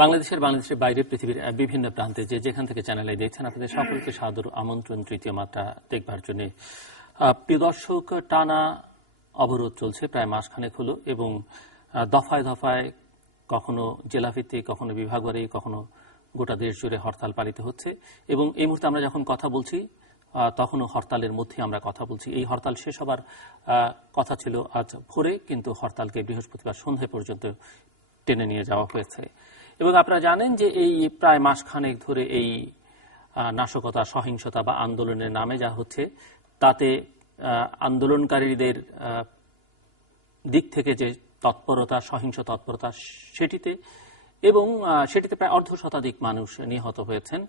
বাংলাদেশের বাইরে পৃথিবীর বিভিন্ন প্রান্তে যেখান থেকে চ্যানেলে দেখছেন আপনাদের সকলকে সাদর আমন্ত্রণ তৃতীয় মাত্রা দেখবার জন্য। প্রিয় দর্শক, টানা অবরোধ চলছে প্রায় মাসখানেক হলো এবং দফায় দফায় কখনো জেলাভিত্তিক, কখনো বিভাগবাড়ি, কখনো গোটা দেশ জুড়ে হরতাল পালিত হচ্ছে এবং এই মুহূর্তে আমরা যখন কথা বলছি তখনও হরতালের মধ্যে আমরা কথা বলছি। এই হরতাল শেষ হবার কথা ছিল আজ ভোরে, কিন্তু হরতালকে বৃহস্পতিবার সন্ধ্যা পর্যন্ত টেনে নিয়ে যাওয়া হয়েছে। এবং আপনারা জানেন যে এই প্রায় মাসখানেক ধরে এই নাশকতা, সহিংসতা বা আন্দোলনের নামে যা হচ্ছে তাতে আন্দোলনকারীদের দিক থেকে যে তৎপরতা, সহিংস তৎপরতা সেটিতে প্রায় অর্ধশতাধিক মানুষ নিহত হয়েছেন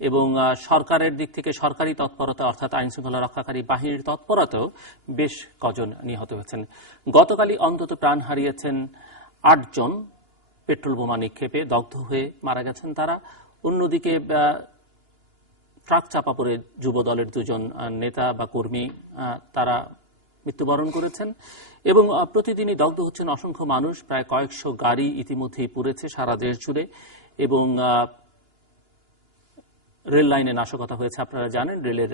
এবং সরকারের দিক থেকে সরকারি তৎপরতা অর্থাৎ আইনশৃঙ্খলা রক্ষাকারী বাহিনীর তৎপরতাও বেশ কজন নিহত হয়েছেন। গতকালই অন্তত প্রাণ হারিয়েছেন ৮ জন, পেট্রোল বোমা নিক্ষেপে দগ্ধ হয়ে মারা গেছেন তারা। অন্যদিকে ট্রাক চাপা পড়ে যুব দলের 2 জন নেতা বা কর্মী তারা মৃত্যুবরণ করেছেন এবং প্রতিদিনই দগ্ধ হচ্ছেন অসংখ্য মানুষ। প্রায় কয়েকশো গাড়ি ইতিমধ্যেই পুড়েছে সারা দেশ জুড়ে এবং রেল লাইনে নাশকতা হয়েছে। আপনারা জানেন রেলের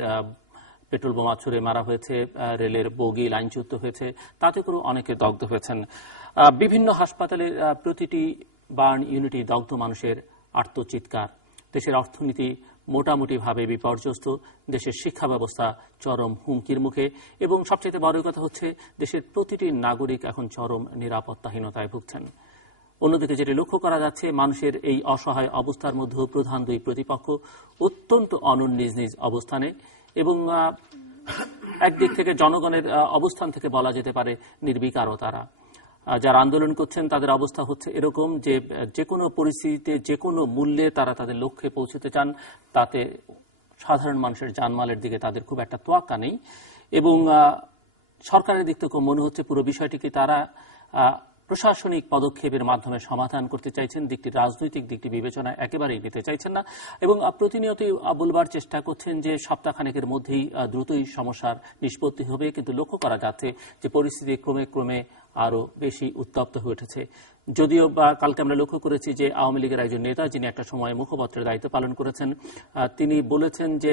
পেট্রোল বোমা ছুড়ে মারা হয়েছে, রেলের বগি লাইনচ্যুত হয়েছে, তাতে করে অনেকে দগ্ধ হয়েছেন। বিভিন্ন হাসপাতালে প্রতিটি বার্ন ইউনিটে দগ্ধ মানুষের আর্তচিৎকার। দেশের অর্থনীতি মোটামুটিভাবে বিপর্যস্ত, দেশের শিক্ষা ব্যবস্থা চরম হুমকির মুখে এবং সবচেয়ে বড় কথা হচ্ছে দেশের প্রতিটি নাগরিক এখন চরম নিরাপত্তাহীনতায় ভুগছেন। অন্যদিকে যেটি লক্ষ্য করা যাচ্ছে, মানুষের এই অসহায় অবস্থার মধ্যেও প্রধান 2 প্রতিপক্ষ অত্যন্ত অনন্য নিজ নিজ অবস্থানে এবং একদিক থেকে জনগণের অবস্থান থেকে বলা যেতে পারে নির্বিকারও তারা। যারা আন্দোলন করছেন তাদের অবস্থা হচ্ছে এরকম যে যে কোনো পরিস্থিতিতে যে কোনো মূল্যে তারা তাদের লক্ষ্যে পৌঁছতে চান, তাতে সাধারণ মানুষের জানমালের দিকে তাদের খুব একটা তোয়াক্কা নেই এবং সরকারের দিক থেকে মনে হচ্ছে পুরো বিষয়টিকে তারা প্রশাসনিক পদক্ষেপের মাধ্যমে সমাধান করতে চাইছেন, দিকটি রাজনৈতিক দিকটি বিবেচনায় একেবারেই নিতে চাইছেন না এবং প্রতিনিয়তই বলবার চেষ্টা করছেন যে সপ্তাহখানেকের মধ্যেই দ্রুতই সমস্যার নিষ্পত্তি হবে। কিন্তু লক্ষ্য করা যাচ্ছে যে পরিস্থিতি ক্রমে ক্রমে আরও বেশি উত্তপ্ত হয়ে উঠেছে। যদিও বা কালকে আমরা লক্ষ্য করেছি যে আওয়ামী লীগের একজন নেতা, যিনি একটা সময় মুখপাত্রের দায়িত্ব পালন করেছেন, তিনি বলেছেন যে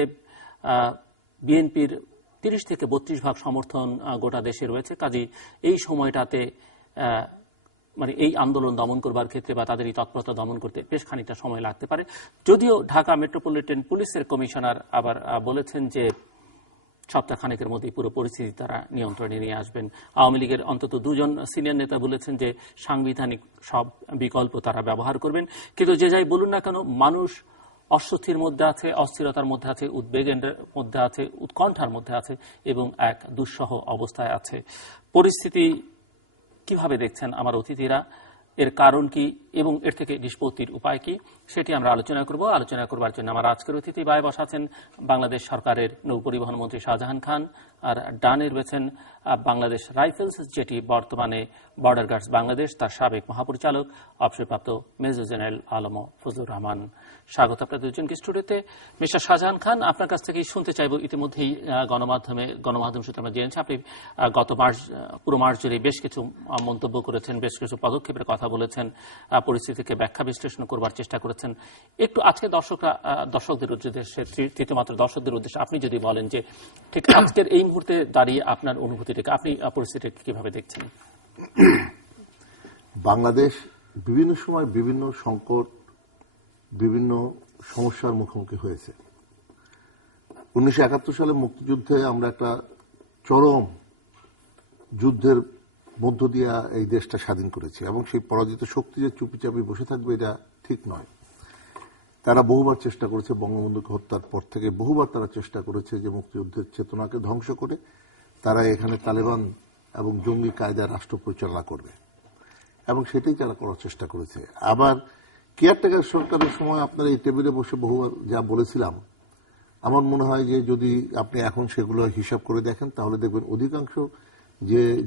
বিএনপির 30 থেকে 32% সমর্থন গোটা দেশে রয়েছে, কাজেই এই সময়টাতে মানে এই আন্দোলন দমন করবার ক্ষেত্রে বা তাদের এই তৎপরতা দমন করতে বেশ খানিকটা সময় লাগতে পারে। যদিও ঢাকা মেট্রোপলিটন পুলিশের কমিশনার আবার বলেছেন যে সপ্তাহখানেকের মধ্যেই পুরো পরিস্থিতি তারা নিয়ন্ত্রণে নিয়ে আসবেন। আওয়ামী লীগের অন্তত 2 জন সিনিয়র নেতা বলেছেন যে সাংবিধানিক সব বিকল্প তারা ব্যবহার করবেন। কিন্তু যে যাই বলুন না কেন, মানুষ অস্বস্তির মধ্যে আছে, অস্থিরতার মধ্যে আছে, উদ্বেগের মধ্যে আছে, উৎকণ্ঠার মধ্যে আছে এবং এক দুঃসহ অবস্থায় আছে। পরিস্থিতি কিভাবে দেখছেন আমার অতিথিরা, এর কারণ কি এবং এর থেকে নিষ্পত্তির উপায় কি, সেটি আমরা আলোচনা করব। আলোচনা করবার জন্য আমার আজকের অতিথি বায়ে বসা আছেন বাংলাদেশ সরকারের নৌপরিবহন মন্ত্রী শাহজাহান খান, আর ডানে রয়েছেন বাংলাদেশ রাইফেলস, যেটি বর্তমানে বর্ডার গার্ডস বাংলাদেশ, তার সাবেক মহাপরিচালক অবসরপ্রাপ্ত মেজর জেনারেল আলম ফজলুর রহমান। স্বাগত আপনাদের দুজনকে স্টুডিওতে। মিস্টার শাহজাহান খান, আপনার কাছ থেকেই শুনতে চাইব। ইতিমধ্যেই গণমাধ্যম সূত্রে আমরা জেনেছি আপনি গত পুরো মাস জুড়ে বেশ কিছু মন্তব্য করেছেন, বেশ কিছু পদক্ষেপের কথা বলেছেন, পরিস্থিতিকে ব্যাখ্যা বিশ্লেষণ করবার চেষ্টা করেছেন। একটু আজকে দর্শকদের উদ্দেশ্যে, তৃতীয় মাত্র দর্শকদের উদ্দেশ্যে আপনি যদি বলেন যে ঠিক আজকের এই মুহূর্তে দাঁড়িয়ে আপনার অনুভূতিটাকে, আপনি পরিস্থিতিকে কিভাবে দেখছেন? বাংলাদেশ বিভিন্ন সময় বিভিন্ন সংকট, বিভিন্ন সমস্যার মুখোমুখি হয়েছে। 1971 সালে মুক্তিযুদ্ধে আমরা একটা চরম যুদ্ধের মধ্য দিয়ে এই দেশটা স্বাধীন করেছি এবং সেই পরাজিত শক্তি যে চুপিচাপি বসে থাকবে এটা ঠিক নয়। তারা বহুবার চেষ্টা করেছে, বঙ্গবন্ধুকে হত্যার পর থেকে বহুবার তারা চেষ্টা করেছে যে মুক্তিযুদ্ধের চেতনাকে ধ্বংস করে তারা এখানে তালেবান এবং জঙ্গি কায়দায় রাষ্ট্র পরিচালনা করবে এবং সেটাই তারা করার চেষ্টা করেছে। আবার কেয়ারটেকার সরকারের সময় আপনারা এই টেবিলে বসে বহুবার যা বলেছিলাম, আমার মনে হয় যে যদি আপনি এখন সেগুলো হিসাব করে দেখেন তাহলে দেখবেন অধিকাংশ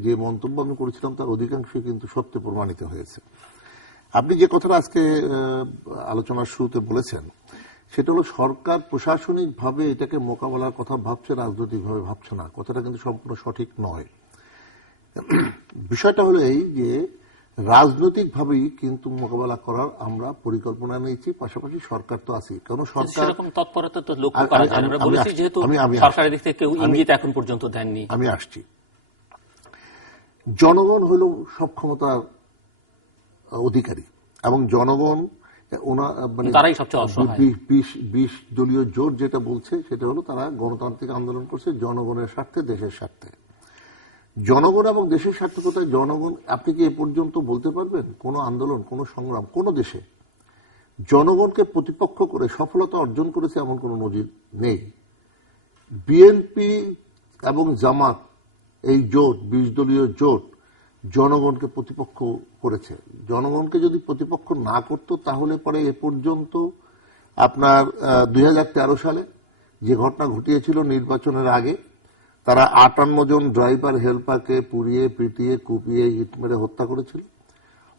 যে মন্তব্য আমি করেছিলাম তার অধিকাংশই কিন্তু সত্য প্রমাণিত হয়েছে। আপনি যে কথাটা আজকে আলোচনার শুরুতে বলেছেন সেটা হলো সরকার প্রশাসনিকভাবে এটাকে মোকাবেলার কথা ভাবছে, রাজনৈতিকভাবে ভাবছে না। কথাটা কিন্তু সম্পূর্ণ সঠিক নয়। বিষয়টা হলো এই যে রাজনৈতিকভাবেই কিন্তু মোকাবেলা করার আমরা পরিকল্পনা নিয়েছি, পাশাপাশি সরকার তো আছে, কারণ সরকার সেরকম তৎপরতা তো লক্ষ্য করা যায় না। আমরা বলেছি যেহেতু সরকারের দিক থেকে কেউ ইঙ্গিত এখন পর্যন্ত দেননি। আমি আসছি। জনগণ হলো সব ক্ষমতার অধিকারী এবং জনগণ তারাই সবচেয়ে অসহায়। 20 দলীয় জোট যেটা বলছে সেটা হলো তারা গণতান্ত্রিক আন্দোলন করছে জনগণের স্বার্থে, দেশের স্বার্থে। জনগণ এবং দেশের স্বার্থে কোথায় জনগণ, আপনি কি এ পর্যন্ত বলতে পারবেন কোন আন্দোলন, কোন সংগ্রাম, কোন দেশে জনগণকে প্রতিপক্ষ করে সফলতা অর্জন করেছে এমন কোন নজির নেই। বিএনপি এবং জামাত এই জোট, 20 দলীয় জোট জনগণকে প্রতিপক্ষ করেছে। জনগণকে যদি প্রতিপক্ষ না করত তাহলে পরে এ পর্যন্ত আপনার 2013 সালে যে ঘটনা ঘটিয়েছিল নির্বাচনের আগে, তারা 58 জন ড্রাইভার হেল্পারকে পুড়িয়ে পিটিয়ে কুপিয়ে ইট মেরে হত্যা করেছিল।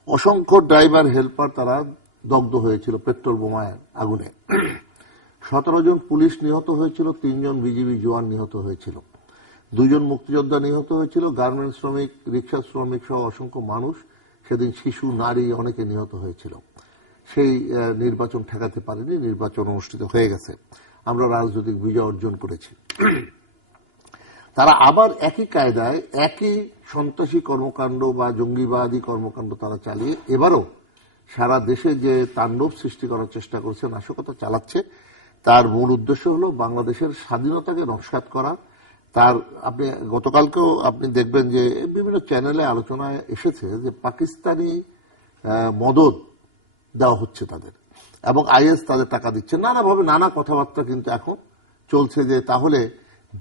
অসংখ্য ড্রাইভার হেল্পার তারা দগ্ধ হয়েছিল পেট্রোল বোমায় আগুনে। 17 জন পুলিশ নিহত হয়েছিল, 3 জন বিজিবি জওয়ান নিহত হয়েছিল, 2 জন মুক্তিযোদ্ধা নিহত হয়েছিল, গার্মেন্টস শ্রমিক, রিক্সা শ্রমিক সহ অসংখ্য মানুষ, সেদিন শিশু, নারী অনেকে নিহত হয়েছিল। সেই নির্বাচন ঠেকাতে পারেনি, নির্বাচন অনুষ্ঠিত হয়ে গেছে, আমরা রাজনৈতিক বিজয় অর্জন করেছি। তারা আবার একই কায়দায় একই সন্ত্রাসী কর্মকাণ্ড বা জঙ্গিবাদী কর্মকাণ্ড তারা চালিয়ে এবারও সারা দেশে যে তাণ্ডব সৃষ্টি করার চেষ্টা করছে, নাশকতা চালাচ্ছে, তার মূল উদ্দেশ্য হলো বাংলাদেশের স্বাধীনতাকে নস্যাৎ করা। তার আপনি গতকালকেও আপনি দেখবেন যে বিভিন্ন চ্যানেলে আলোচনায় এসেছে যে পাকিস্তানি মদদ দেওয়া হচ্ছে তাদের এবং আইএস তাদের টাকা দিচ্ছে, নানাভাবে নানা কথাবার্তা কিন্তু এখন চলছে যে তাহলে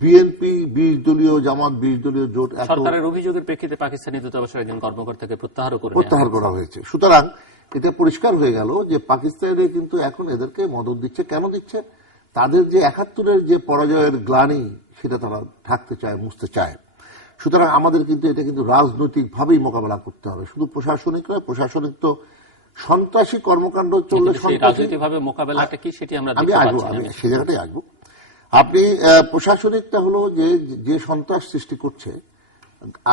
বিএনপি 20 দলীয়, জামাত 20 দলীয় জোট সরকারের অভিযোগের প্রেক্ষিতে পাকিস্তানি দূতাবাসের একজন কর্মকর্তাকে প্রত্যাহার করা হয়েছে। সুতরাং এটা পরিষ্কার হয়ে গেল যে পাকিস্তানে কিন্তু এখন এদেরকে মদদ দিচ্ছে। কেন দিচ্ছে? তাদের যে 71-এর যে পরাজয়ের গ্লানি সেটা তারা ঢাকতে চায়, মুছতে চায়। সুতরাং আমাদের কিন্তু এটা কিন্তু রাজনৈতিকভাবেই মোকাবেলা করতে হবে, শুধু প্রশাসনিক নয়। প্রশাসনিক তো সন্ত্রাসী কর্মকাণ্ড চললে রাজনৈতিকভাবে মোকাবেলাটা কি সেটি আমরা আমি সে জায়গাটাই আসবো। আপনি প্রশাসনিকটা হলো যে সন্ত্রাস সৃষ্টি করছে,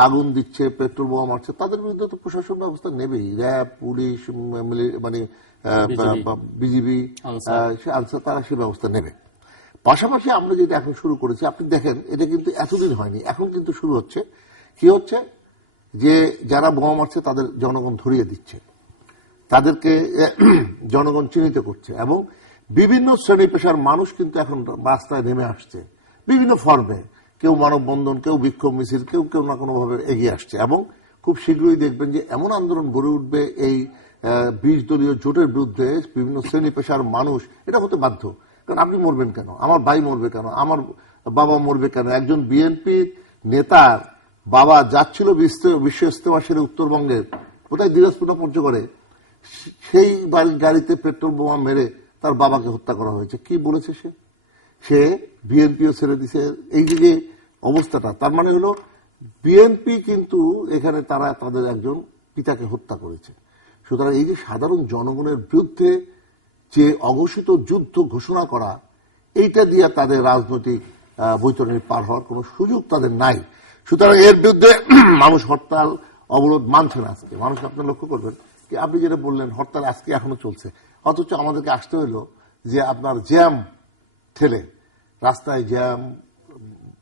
আগুন দিচ্ছে, পেট্রোল বোমা মারছে, তাদের বিরুদ্ধে তো প্রশাসন ব্যবস্থা নেবেই। র্যাব, পুলিশ, মানে বিজিবি, আনসার, তারা সে ব্যবস্থা নেবে। পাশাপাশি আমরা যেটা এখন শুরু করেছি, আপনি দেখেন এটা কিন্তু এতদিন হয়নি, এখন কিন্তু শুরু হচ্ছে। কি হচ্ছে? যে যারা বোমা মারছে তাদের জনগণ ধরিয়ে দিচ্ছে, তাদেরকে জনগণ চিহ্নিত করছে এবং বিভিন্ন শ্রেণী পেশার মানুষ কিন্তু এখন রাস্তায় নেমে আসছে বিভিন্ন ফর্মে। কেউ মানববন্ধন, কেউ বিক্ষোভ মিছিল, কেউ কেউ না কোনোভাবে এগিয়ে আসছে এবং খুব শীঘ্রই দেখবেন যে এমন আন্দোলন গড়ে উঠবে এই 20 দলীয় জোটের বিরুদ্ধে। বিভিন্ন শ্রেণী পেশার মানুষ এটা হতে বাধ্য, কারণ আপনি মরবেন কেন, আমার ভাই মরবে কেন, আমার বাবা মরবে কেন? একজন বিএনপি নেতার বাবা যাচ্ছিল বিশ্ব ইজতেমা সেরে উত্তরবঙ্গের কোথায় দিনাজপুর না পঞ্চগড়ে, সেই গাড়িতে পেট্রোল বোমা মেরে তার বাবাকে হত্যা করা হয়েছে। কি বলেছে সে বিএনপিও ছেড়ে দিছে। এই যে অবস্থাটা, তার মানে হলো বিএনপি কিন্তু এখানে তারা তাদের একজন পিতাকে হত্যা করেছে। সুতরাং এই যে সাধারণ জনগণের বিরুদ্ধে যে অঘোষিত যুদ্ধ ঘোষণা করা, এইটা দিয়ে তাদের রাজনৈতিক বৈতরণী পার হওয়ার কোন সুযোগ তাদের নাই। সুতরাং এর বিরুদ্ধে মানুষ হরতাল অবরোধ মানছে না। আজকে মানুষ, আপনি লক্ষ্য করবেন যে আপনি যেটা বললেন হরতাল আজকে এখনো চলছে, অথচ আমাদেরকে আসতে হইলো যে আপনার জ্যাম ঠেলে, রাস্তায় জ্যাম,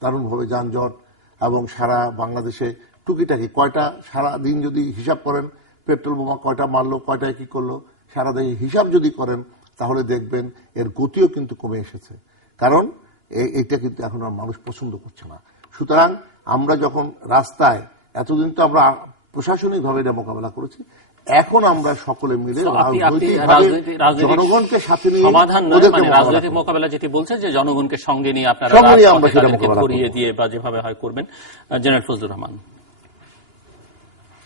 দারুণভাবে যানজট এবং সারা বাংলাদেশে টুকিটাকি কয়টা সারা দিন যদি হিসাব করেন পেট্রোল বোমা কয়টা মারলো, কয়টায় কি করলো, সারা দিন হিসাব যদি করেন তাহলে দেখবেন এর গতিও কিন্তু কমে এসেছে। কারণ এইটা কিন্তু এখন আর মানুষ পছন্দ করছে না। সুতরাং আমরা যখন রাস্তায়, এতদিন তো আমরা প্রশাসনিকভাবে এটা মোকাবেলা করেছি, এখন আমরা সকলে মিলে জনগণকে সাথে নিয়ে সমাধান রাজনৈতিক মোকাবেলা যেটি বলছেন যে জনগণকে সঙ্গে নিয়ে আপনারা করিয়ে দিয়ে বা যেভাবে হয় করবেন। জেনারেল ফজলুর রহমান,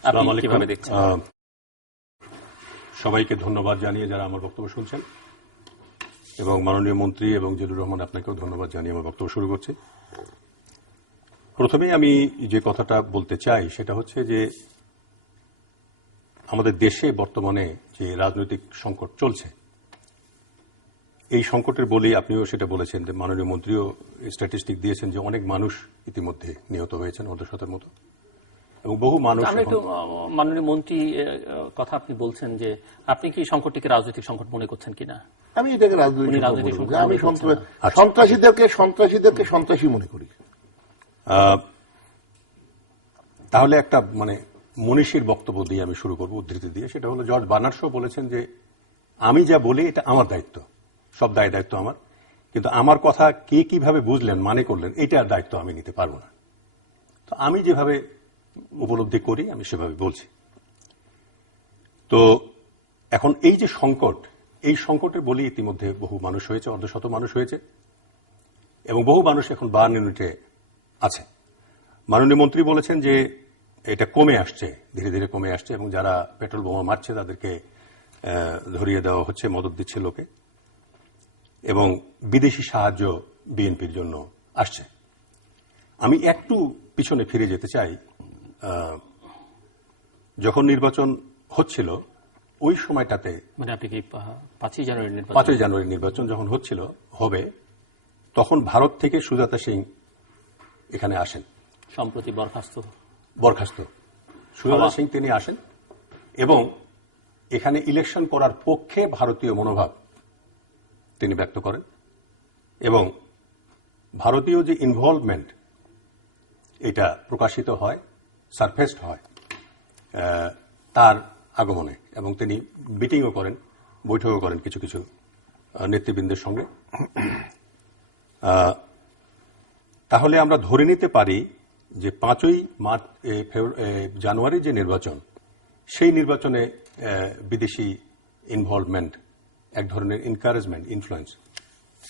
আপনি কিভাবে দেখছেন? সবাইকে ধন্যবাদ জানিয়ে যারা আমার বক্তব্য শুনছেন, এবং মাননীয় মন্ত্রী এবং জিল্লুর রহমান আপনাকেও ধন্যবাদ জানিয়ে আমার বক্তব্য শুরু করছি। প্রথমেই আমি যে কথাটা বলতে চাই সেটা হচ্ছে যে আমাদের দেশে বর্তমানে যে রাজনৈতিক সংকট চলছে, এই সংকটের বলেই আপনিও সেটা বলেছেন যে মাননীয় মন্ত্রীও স্ট্যাটিস্টিক দিয়েছেন যে অনেক মানুষ ইতিমধ্যে নিহত হয়েছেন, 150-এর মতো। এবং বহু মানুষ আমরা একটু মাননীয় মন্ত্রী কথা আপনি বলছেন যে আপনি কি সংকটটিকে রাজনৈতিক সংকট মনে করছেন কিনা? আমি এটাকে উনি রাজনৈতিক রাজনৈতিক সংকট সংকট আমি মনে করছেন না। সন্ত্রাসীদেরকে সন্ত্রাসী মনে করি। তাহলে একটা মানে মনীষীর বক্তব্য দিয়ে আমি শুরু করব, উদ্ধৃতি দিয়ে। সেটা হলো জর্জ বার্নার্ড শো বলেছেন যে আমি যা বলি এটা আমার দায়িত্ব, সব দায়িত্ব আমার, কিন্তু আমার কথা কে কিভাবে বুঝলেন মানে করলেন এটার দায়িত্ব আমি নিতে পারবো না। তো আমি যেভাবে উপলব্ধি করি আমি সেভাবে বলছি। তো এখন এই যে সংকট, এই সংকটের বলি ইতিমধ্যে বহু মানুষ হয়েছে, অর্ধশত মানুষ হয়েছে, এবং বহু মানুষ এখন বার্ন ইউনিটে আছে। মাননীয় মন্ত্রী বলেছেন যে এটা কমে আসছে, ধীরে ধীরে কমে আসছে, এবং যারা পেট্রোল বোমা মারছে তাদেরকে ধরিয়ে দেওয়া হচ্ছে, মদত দিচ্ছে লোকে, এবং বিদেশি সাহায্য বিএনপির জন্য আসছে। আমি একটু পিছনে ফিরে যেতে চাই। যখন নির্বাচন হচ্ছিল ওই সময়টাতে, মানে আপনি কি 5ই জানুয়ারি নির্বাচন যখন হবে, তখন ভারত থেকে সুজাতা সিং এখানে আসেন, সম্প্রতি বরখাস্ত সুজাতা সিং তিনি আসেন এবং এখানে ইলেকশন করার পক্ষে ভারতীয় মনোভাব তিনি ব্যক্ত করেন, এবং ভারতীয় যে ইনভলভমেন্ট এটা প্রকাশিত হয়, সারফেসড হয় তার আগমনে, এবং তিনি মিটিংও করেন, বৈঠকও করেন কিছু কিছু নেতৃবৃন্দের সঙ্গে। তাহলে আমরা ধরে নিতে পারি যে 5ই জানুয়ারি যে নির্বাচন, সেই নির্বাচনে বিদেশি ইনভলভমেন্ট এক ধরনের এনকারেজমেন্ট, ইনফ্লুয়েন্স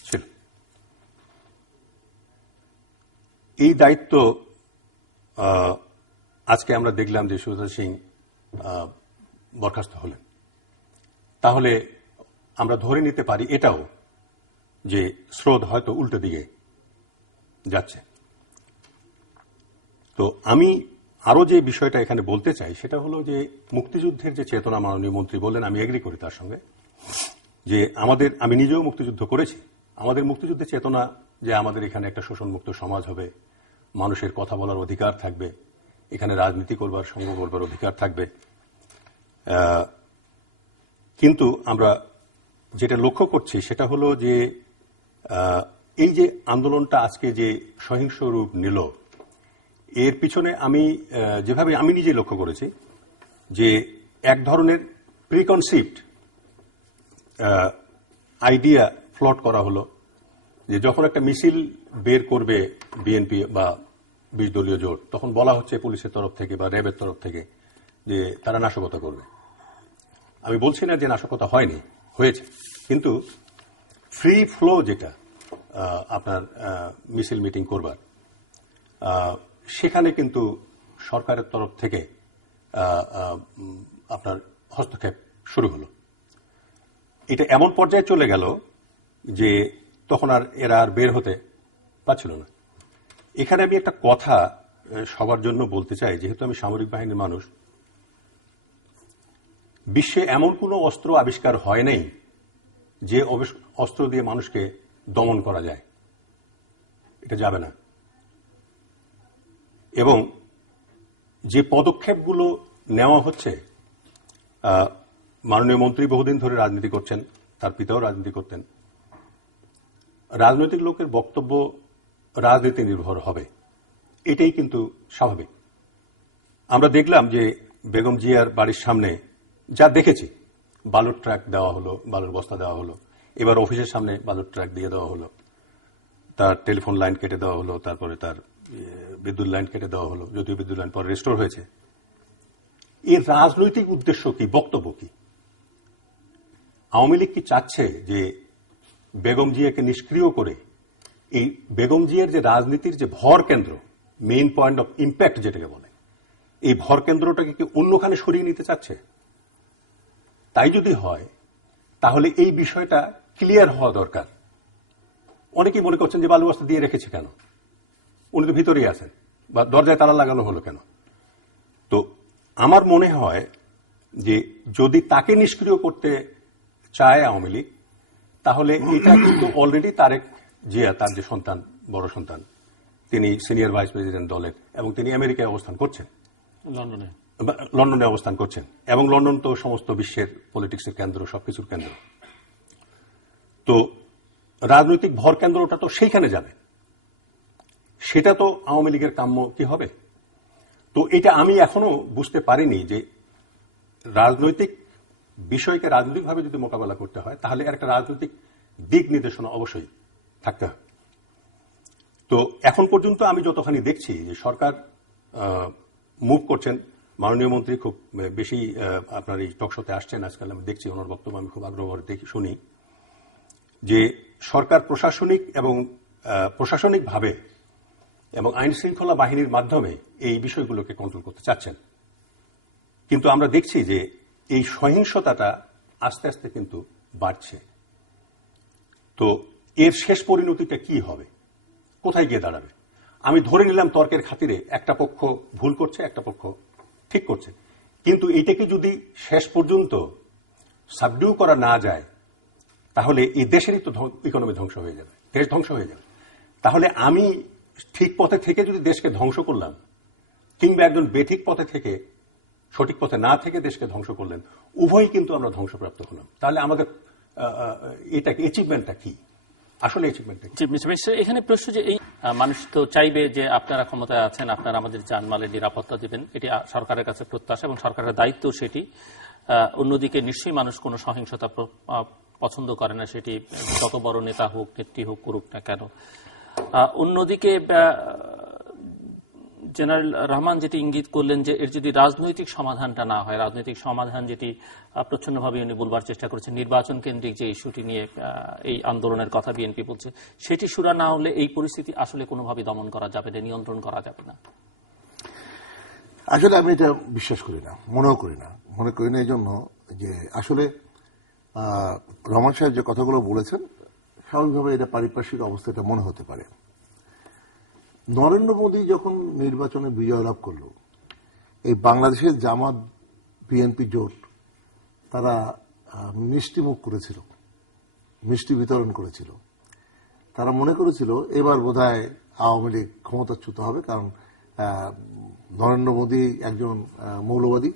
ছিল। এই দায়িত্ব আজকে আমরা দেখলাম যে সুজাতা সিং বরখাস্ত হলেন। তাহলে আমরা ধরে নিতে পারি এটাও যে স্রোত হয়তো উল্টো দিকে যাচ্ছে। তো আমি আরো যে বিষয়টা এখানে বলতে চাই সেটা হলো যে মুক্তিযুদ্ধের যে চেতনা মাননীয় মন্ত্রী বললেন, আমি এগ্রি করি তার সঙ্গে, যে আমি নিজেও মুক্তিযুদ্ধ করেছি। আমাদের মুক্তিযুদ্ধের চেতনা যে আমাদের এখানে একটা শোষণমুক্ত সমাজ হবে, মানুষের কথা বলার অধিকার থাকবে, এখানে রাজনীতি করবার, সঙ্গ করবার অধিকার থাকবে। কিন্তু আমরা যেটা লক্ষ্য করছি সেটা হলো যে এই যে আন্দোলনটা আজকে যে সহিংস রূপ নিল, এর পিছনে যেভাবে আমি নিজে লক্ষ্য করেছি যে এক ধরনের প্রিকনসিভড আইডিয়া ফ্লট করা হলো, যে যখন একটা মিছিল বের করবে বিএনপি বা 20 দলীয় জোট, তখন বলা হচ্ছে পুলিশের তরফ থেকে বা র্যাবের তরফ থেকে যে তারা নাশকতা করবে। আমি বলছি না যে নাশকতা হয়নি, হয়েছে, কিন্তু ফ্রি ফ্লো যেটা আপনার মিছিল মিটিং করবার, সেখানে কিন্তু সরকারের তরফ থেকে আপনার হস্তক্ষেপ শুরু হলো। এটা এমন পর্যায়ে চলে গেল যে তখন এরা আর বের হতে পারছিল না। এখানে আমি একটা কথা সবার জন্য বলতে চাই, যেহেতু আমি সামরিক বাহিনীর মানুষ। বিশ্বে এমন কোনো অস্ত্র আবিষ্কার হয় নাই যে অস্ত্র দিয়ে মানুষকে দমন করা যায়, এটা যাবে না। এবং যে পদক্ষেপগুলো নেওয়া হচ্ছে, মাননীয় মন্ত্রী বহুদিন ধরে রাজনীতি করছেন, তার পিতাও রাজনীতি করতেন। রাজনৈতিক লোকের বক্তব্য রাজনীতি নির্ভর হবে, এটাই কিন্তু স্বাভাবিক। আমরা দেখলাম যে বেগম জিয়ার বাড়ির সামনে যা দেখেছি, বালুর ট্রাক দেওয়া হলো, বালুর বস্তা দেওয়া হলো, এবার অফিসের সামনে বালুর ট্রাক দিয়ে দেওয়া হলো, তার টেলিফোন লাইন কেটে দেওয়া হলো, তারপরে তার বিদ্যুৎ লাইন কেটে দেওয়া হলো, যদিও বিদ্যুৎ লাইন পরে রেস্টোর হয়েছে। এর রাজনৈতিক উদ্দেশ্য কি, বক্তব্য কি? আওয়ামী লীগ কি চাচ্ছে যে বেগম জিয়াকে নিষ্ক্রিয় করে এই বেগম জিয়ার যে রাজনীতির যে ভর কেন্দ্র, মেইন পয়েন্ট অফ ইম্প্যাক্ট যেটাকে বলে, এই ভর কেন্দ্রটাকে কি অন্যখানে সরিয়ে নিতে চাচ্ছে? তাই যদি হয় তাহলে এই বিষয়টা ক্লিয়ার হওয়া দরকার। অনেকেই মনে করছেন যে বালু বস্তা দিয়ে রেখেছে কেন, উনি তো ভিতরেই আছেন, বা দরজায় তালা লাগানো হলো কেন? তো আমার মনে হয় যে যদি তাকে নিষ্ক্রিয় করতে চায় আওয়ামী লীগ, তাহলে এটা কিন্তু অলরেডি তারেক জিয়া, তার যে সন্তান, বড় সন্তান, তিনি সিনিয়র ভাইস প্রেসিডেন্ট দলের, এবং তিনি আমেরিকায় অবস্থান করছেন। লন্ডনে অবস্থান করছেন, এবং লন্ডন তো সমস্ত বিশ্বের পলিটিক্সের কেন্দ্র, সবকিছুর কেন্দ্র। তো রাজনৈতিক ভর কেন্দ্রটা তো সেইখানে যাবে, সেটা তো আওয়ামী লীগের কাম্য কি হবে? তো এটা আমি এখনো বুঝতে পারিনি যে রাজনৈতিক বিষয়কে রাজনৈতিকভাবে যদি মোকাবেলা করতে হয় তাহলে একটা রাজনৈতিক দিক নির্দেশনা অবশ্যই থাকতে হবে। তো এখন পর্যন্ত আমি যতখানি দেখছি যে সরকার মুভ করছেন, মাননীয় মন্ত্রী খুব বেশি আপনার এই টকশোতে আসছেন আজকাল, আমি দেখছি ওনার বক্তব্য আমি খুব আগ্রহ করে দেখি শুনি যে সরকার প্রশাসনিকভাবে এবং আইন শৃঙ্খলা বাহিনীর মাধ্যমে এই বিষয়গুলোকে কন্ট্রোল করতে চাচ্ছেন। কিন্তু আমরা দেখছি যে এই সহিংসতাটা আস্তে আস্তে কিন্তু বাড়ছে। তো এর শেষ পরিণতিটা কি হবে, কোথায় গিয়ে দাঁড়াবে? আমি ধরে নিলাম তর্কের খাতিরে একটা পক্ষ ভুল করছে, একটা পক্ষ ঠিক করছে, কিন্তু এইটাকে যদি শেষ পর্যন্ত সাবডিউ করা না যায় তাহলে এই দেশেরই তো ইকোনমি ধ্বংস হয়ে যাবে, দেশ ধ্বংস হয়ে যাবে। তাহলে আমি ঠিক পথে থেকে যদি দেশকে ধ্বংস করলাম, কিংবা একজন বেঠিক পথে থেকে সঠিক পথে না থেকে দেশকে ধ্বংস করলেন, উভয়ই কিন্তু আমরা ধ্বংসপ্রাপ্ত হলাম। তাহলে আমাদের এটা অ্যাচিভমেন্টটা কি, আসলে অ্যাচিভমেন্টটা কি? এখানে প্রশ্ন যে এই মানুষ তো চাইবে যে আপনারা ক্ষমতায় আছেন, আপনারা আমাদের জানমালের নিরাপত্তা দিবেন, এটি সরকারের কাছে প্রত্যাশা এবং সরকারের দায়িত্ব সেটি। অন্যদিকে নিশ্চয়ই মানুষ কোনো সহিংসতা পছন্দ করে না, সেটি যত বড় নেতা হোক, নেত্রী হোক, করুক না কেন। অন্যদিকে জেনারেল রহমান যেটি ইঙ্গিত করলেন যে এর যদি রাজনৈতিক সমাধানটা না হয়, রাজনৈতিক সমাধান যেটি প্রচ্ছন্নভাবে উনি বলবার চেষ্টা করেছেন, নির্বাচন কেন্দ্রিক যে ইস্যুটি নিয়ে এই আন্দোলনের কথা বিএনপি বলছে, সেটি সুরা না হলে এই পরিস্থিতি আসলে কোনোভাবে দমন করা যাবে না, নিয়ন্ত্রণ করা যাবে না। আসলে আমি এটা বিশ্বাস করি না, মনেও করি না। মনে করি না এই জন্য যে আসলে রহমান সাহেব যে কথাগুলো বলেছেন, স্বাভাবিকভাবে এটা পারিপার্শ্বিক অবস্থাটা মনে হতে পারে। নরেন্দ্র মোদী যখন নির্বাচনে বিজয় লাভ করল, এই বাংলাদেশের জামাত বিএনপি জোট তারা মিষ্টি মুখ করেছিল, মিষ্টি বিতরণ করেছিল। তারা মনে করেছিল এবার বোধহয় আওয়ামী লীগ ক্ষমতাচ্যুত হবে, কারণ নরেন্দ্র মোদী একজন মৌলবাদী,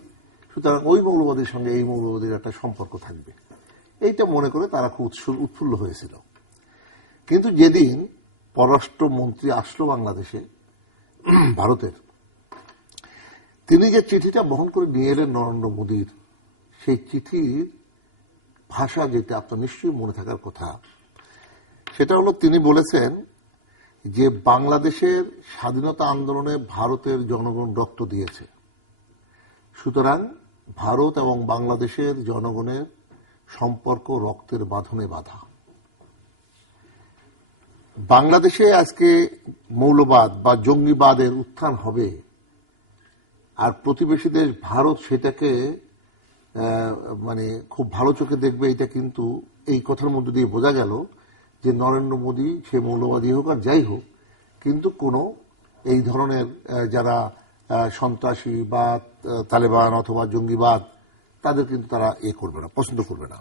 সুতরাং ওই মৌলবাদীর সঙ্গে এই মৌলবাদীর একটা সম্পর্ক থাকবে, এইটা মনে করে তারা খুব উৎফুল্ল হয়েছিল। কিন্তু যেদিন পররাষ্ট্রমন্ত্রী আসলো বাংলাদেশে ভারতের, তিনি যে চিঠিটা বহন করে নিয়ে এলেন নরেন্দ্র মোদীর, সেই চিঠির ভাষা যেটা আপনার নিশ্চয়ই মনে থাকার কথা, সেটা হলো তিনি বলেছেন যে বাংলাদেশের স্বাধীনতা আন্দোলনে ভারতের জনগণ রক্ত দিয়েছে, সুতরাং ভারত এবং বাংলাদেশের জনগণের সম্পর্ক রক্তের বাঁধনে বাঁধা। বাংলাদেশে আজকে মৌলবাদ বা জঙ্গিবাদের উত্থান হবে, আর প্রতিবেশী দেশ ভারত সেটাকে মানে খুব ভালো চোখে দেখবে, এটা কিন্তু এই কথার মধ্যে দিয়ে বোঝা গেল যে নরেন্দ্র মোদী সে মৌলবাদী হোক আর যাই হোক, কিন্তু কোনো এই ধরনের যারা সন্ত্রাসী বা তালেবান অথবা জঙ্গিবাদ, তাদের কিন্তু তারা করবে না, পছন্দ করবে না।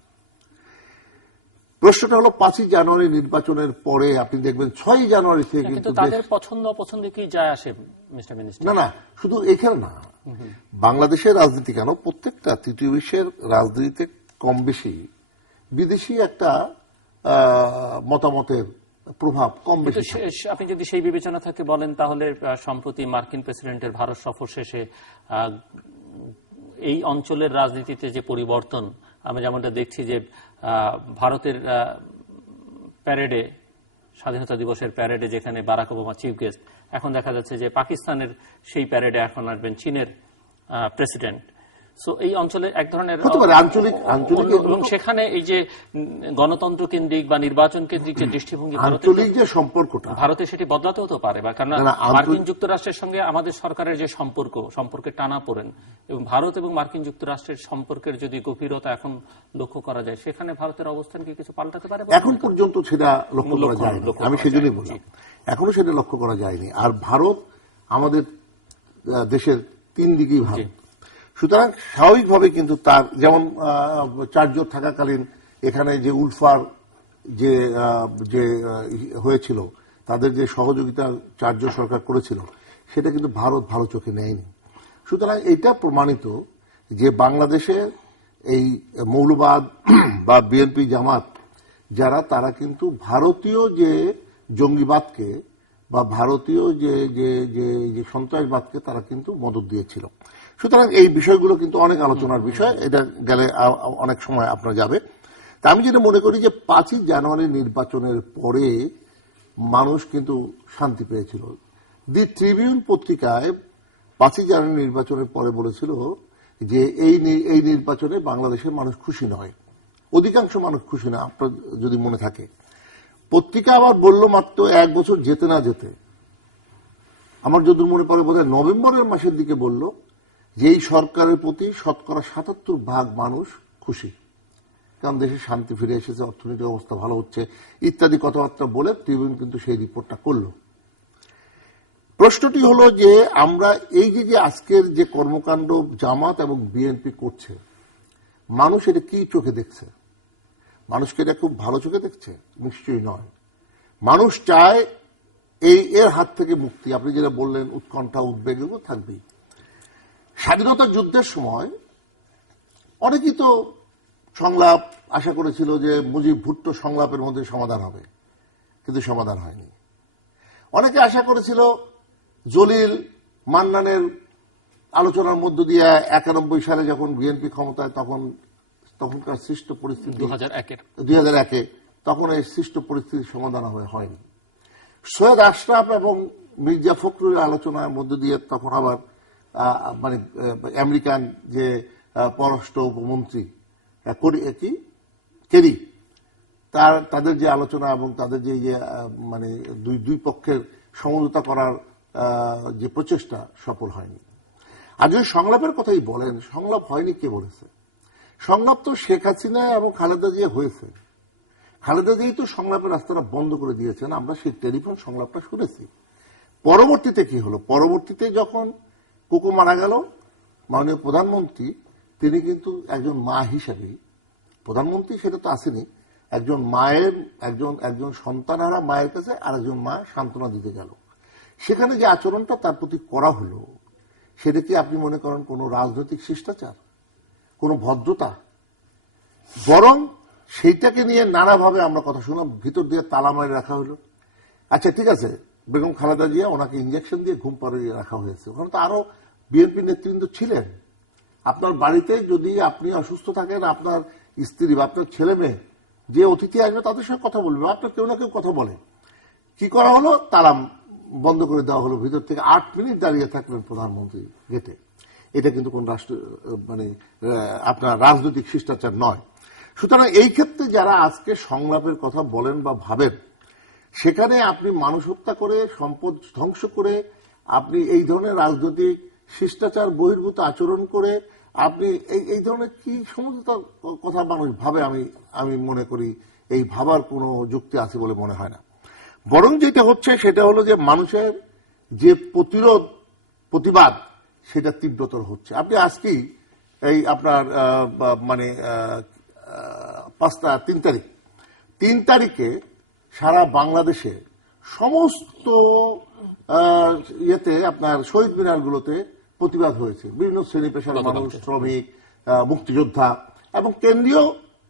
প্রশ্নটা হলো 5ই জানুয়ারি নির্বাচনের পরে আপনি দেখবেন 6ই জানুয়ারি থেকে কিন্তু তাদের পছন্দ অপছন্দে কি যায় আসে মিস্টার মিনিস্টার? না না, শুধু এখানে না, বাংলাদেশের রাজনীতি কেন, প্রত্যেকটা তৃতীয় বিশ্বের রাজনীতিতে কম বেশি বিদেশি একটা মতামতের প্রভাব কম বেশি। আপনি যদি সেই বিবেচনা থেকে বলেন, তাহলে সম্প্রতি মার্কিন প্রেসিডেন্টের ভারত সফর শেষে এই অঞ্চলের রাজনীতিতে যে পরিবর্তন আমরা যেমনটা দেখছি, যে ভারতের প্যারেডে, স্বাধীনতা দিবসের প্যারেডে যেখানে বারাক ওবামা চিফ গেস্ট, এখন দেখা যাচ্ছে যে পাকিস্তানের সেই প্যারেডে এখন আসবেন চীনের প্রেসিডেন্ট। সো এই অঞ্চলে এক ধরনের আঞ্চলিক এবং সেখানে এই যে গণতন্ত্র কেন্দ্রিক বা নির্বাচন কেন্দ্রিক যে দৃষ্টিভঙ্গি, আঞ্চলিক যে সম্পর্কটা ভারতে সেটি বদলাতে হতে পারে, বা কারণ মার্কিন যুক্তরাষ্ট্রের সঙ্গে আমাদের সরকারের যে সম্পর্কের টানা পড়েন, এবং ভারত এবং মার্কিন যুক্তরাষ্ট্রের সম্পর্কের যদি গভীরতা এখন লক্ষ্য করা যায়, সেখানে ভারতের অবস্থান কি কিছু পাল্টাতে পারে? এখন পর্যন্ত সেটা লক্ষ্য করা যায়নি, আমি সেজন্যই বললাম এখনো সেটা লক্ষ্য করা যায়নি। আর ভারত আমাদের দেশের 3 দিকেই ভারত, সুতরাং স্বাভাবিকভাবে কিন্তু তার যেমন 4 জোট থাকাকালীন এখানে যে উলফার যে হয়েছিল, তাদের যে সহযোগিতা 4 জোট সরকার করেছিল, সেটা কিন্তু ভারত ভালো চোখে নেয়নি। সুতরাং এটা প্রমাণিত যে বাংলাদেশে এই মৌলবাদ বা বিএনপি জামাত যারা, তারা কিন্তু ভারতীয় যে জঙ্গিবাদকে বা ভারতীয় যে সন্ত্রাসবাদকে তারা কিন্তু মদত দিয়েছিল। সুতরাং এই বিষয়গুলো কিন্তু অনেক আলোচনার বিষয়, এটা গেলে অনেক সময় আপনার যাবে। তা আমি যেটা মনে করি যে 5ই জানুয়ারি নির্বাচনের পরে মানুষ কিন্তু শান্তি পেয়েছিল। দি ট্রিবিউন পত্রিকায় 5ই জানুয়ারি নির্বাচনের পরে বলেছিল যে এই নির্বাচনে বাংলাদেশের মানুষ খুশি নয়, অধিকাংশ মানুষ খুশি না, আপনার যদি মনে থাকে। পত্রিকা আবার বলল মাত্র 1 বছর যেতে না যেতে, আমার যদি মনে পড়ে বোধহয় নভেম্বরের মাসের দিকে বলল যে এই সরকারের প্রতি 77% মানুষ খুশি, কারণ দেশে শান্তি ফিরে এসেছে, অর্থনৈতিক অবস্থা ভালো হচ্ছে ইত্যাদি কথাবার্তা বলে ট্রিবিউন কিন্তু সেই রিপোর্টটা করল। প্রশ্নটি হলো যে আমরা এই যে আজকের যে কর্মকাণ্ড জামাত এবং বিএনপি করছে, মানুষ এটা কি চোখে দেখছে? মানুষকে এটা খুব ভালো চোখে দেখছে? নিশ্চয়ই নয়। মানুষ চায় এর হাত থেকে মুক্তি। আপনি যেটা বললেন, উৎকণ্ঠা উদ্বেগ এগুলো থাকবেই। স্বাধীনতা যুদ্ধের সময় অনেকেই তো সংলাপ আশা করেছিল যে মুজিব ভুট্টো সংলাপের মধ্যে সমাধান হবে, কিন্তু সমাধান হয়নি। অনেকে আশা করেছিল জলিল মান্নানের আলোচনার মধ্য দিয়ে 91 সালে যখন বিএনপি ক্ষমতায়, তখনকার সৃষ্ট পরিস্থিতি 2001-এ তখন এই সৃষ্ট পরিস্থিতির সমাধান হয়নি। সৈয়দ আশরাফ এবং মির্জা ফখরুলের আলোচনার মধ্য দিয়ে তখন আবার মানে আমেরিকান যে পররাষ্ট্র উপমন্ত্রী কেরি, তাদের যে আলোচনা এবং তাদের যে মানে দুই পক্ষের সমঝোতা করার যে প্রচেষ্টা সফল হয়নি। আর যদি সংলাপের কথাই বলেন, সংলাপ হয়নি কে বলেছে? সংলাপ তো শেখ হাসিনা এবং খালেদা জিয়া হয়েছে। খালেদা জিয়া তো সংলাপের রাস্তাটা বন্ধ করে দিয়েছেন, আমরা সেই টেলিফোন সংলাপটা শুনেছি। পরবর্তীতে কি হলো? পরবর্তীতে যখন কুকু মারা গেল, মাননীয় প্রধানমন্ত্রী তিনি কিন্তু একজন মা হিসাবে, প্রধানমন্ত্রী সেটা তো আসেনি, একজন মায়ের একজন সন্তানারা মায়ের কাছে আর একজন মা সান্ত্বনা দিতে গেল, সেখানে যে আচরণটা তার প্রতি করা হলো, সেটা কি আপনি মনে করেন কোনো রাজনৈতিক শিষ্টাচার, কোনো ভদ্রতা? বরং সেইটাকে নিয়ে নানাভাবে আমরা কথা শুনলাম, ভিতর দিয়ে তালা মারে রাখা হলো। আচ্ছা ঠিক আছে, বেগম খালেদা জিয়া ওনাকে ইঞ্জেকশন দিয়ে ঘুম পাড়িয়ে রাখা হয়েছে, ওখানে তো আরো বিএনপি নেতৃবৃন্দ ছিলেন। আপনার বাড়িতে যদি আপনি অসুস্থ থাকেন, আপনার স্ত্রী বা আপনার ছেলে মেয়ে যে অতিথি আসবে তাদের সঙ্গে কথা বলবে, আপনার কেউ না কেউ কথা বলে। কি করা হলো? তালা বন্ধ করে দেওয়া হলো, ভিতর থেকে 8 মিনিট দাঁড়িয়ে থাকলেন প্রধানমন্ত্রী গেটে। এটা কিন্তু কোন রাষ্ট্র মানে আপনার রাজনৈতিক শিষ্টাচার নয়। সুতরাং এই ক্ষেত্রে যারা আজকে সংলাপের কথা বলেন বা ভাবেন, সেখানে আপনি মানুষ হত্যা করে, সম্পদ ধ্বংস করে, আপনি এই ধরনের রাজনৈতিক শিষ্টাচার বহির্ভূত আচরণ করে আপনি এই ধরনের কি সমঝোতার কথা মানুষ ভাবে? আমি মনে করি এই ভাবার কোনো যুক্তি আছে বলে মনে হয় না। বরং যেটা হচ্ছে সেটা হলো যে মানুষের যে প্রতিবাদ সেটা তীব্রতর হচ্ছে। আপনি আজকেই এই আপনার মানে 3 তারিখে সারা বাংলাদেশে সমস্ত ইয়েতে আপনার শহীদ মিনারগুলোতে প্রতিবাদ হয়েছে। বিভিন্ন শ্রেণী পেশার মানুষ, শ্রমিক, মুক্তিযোদ্ধা এবং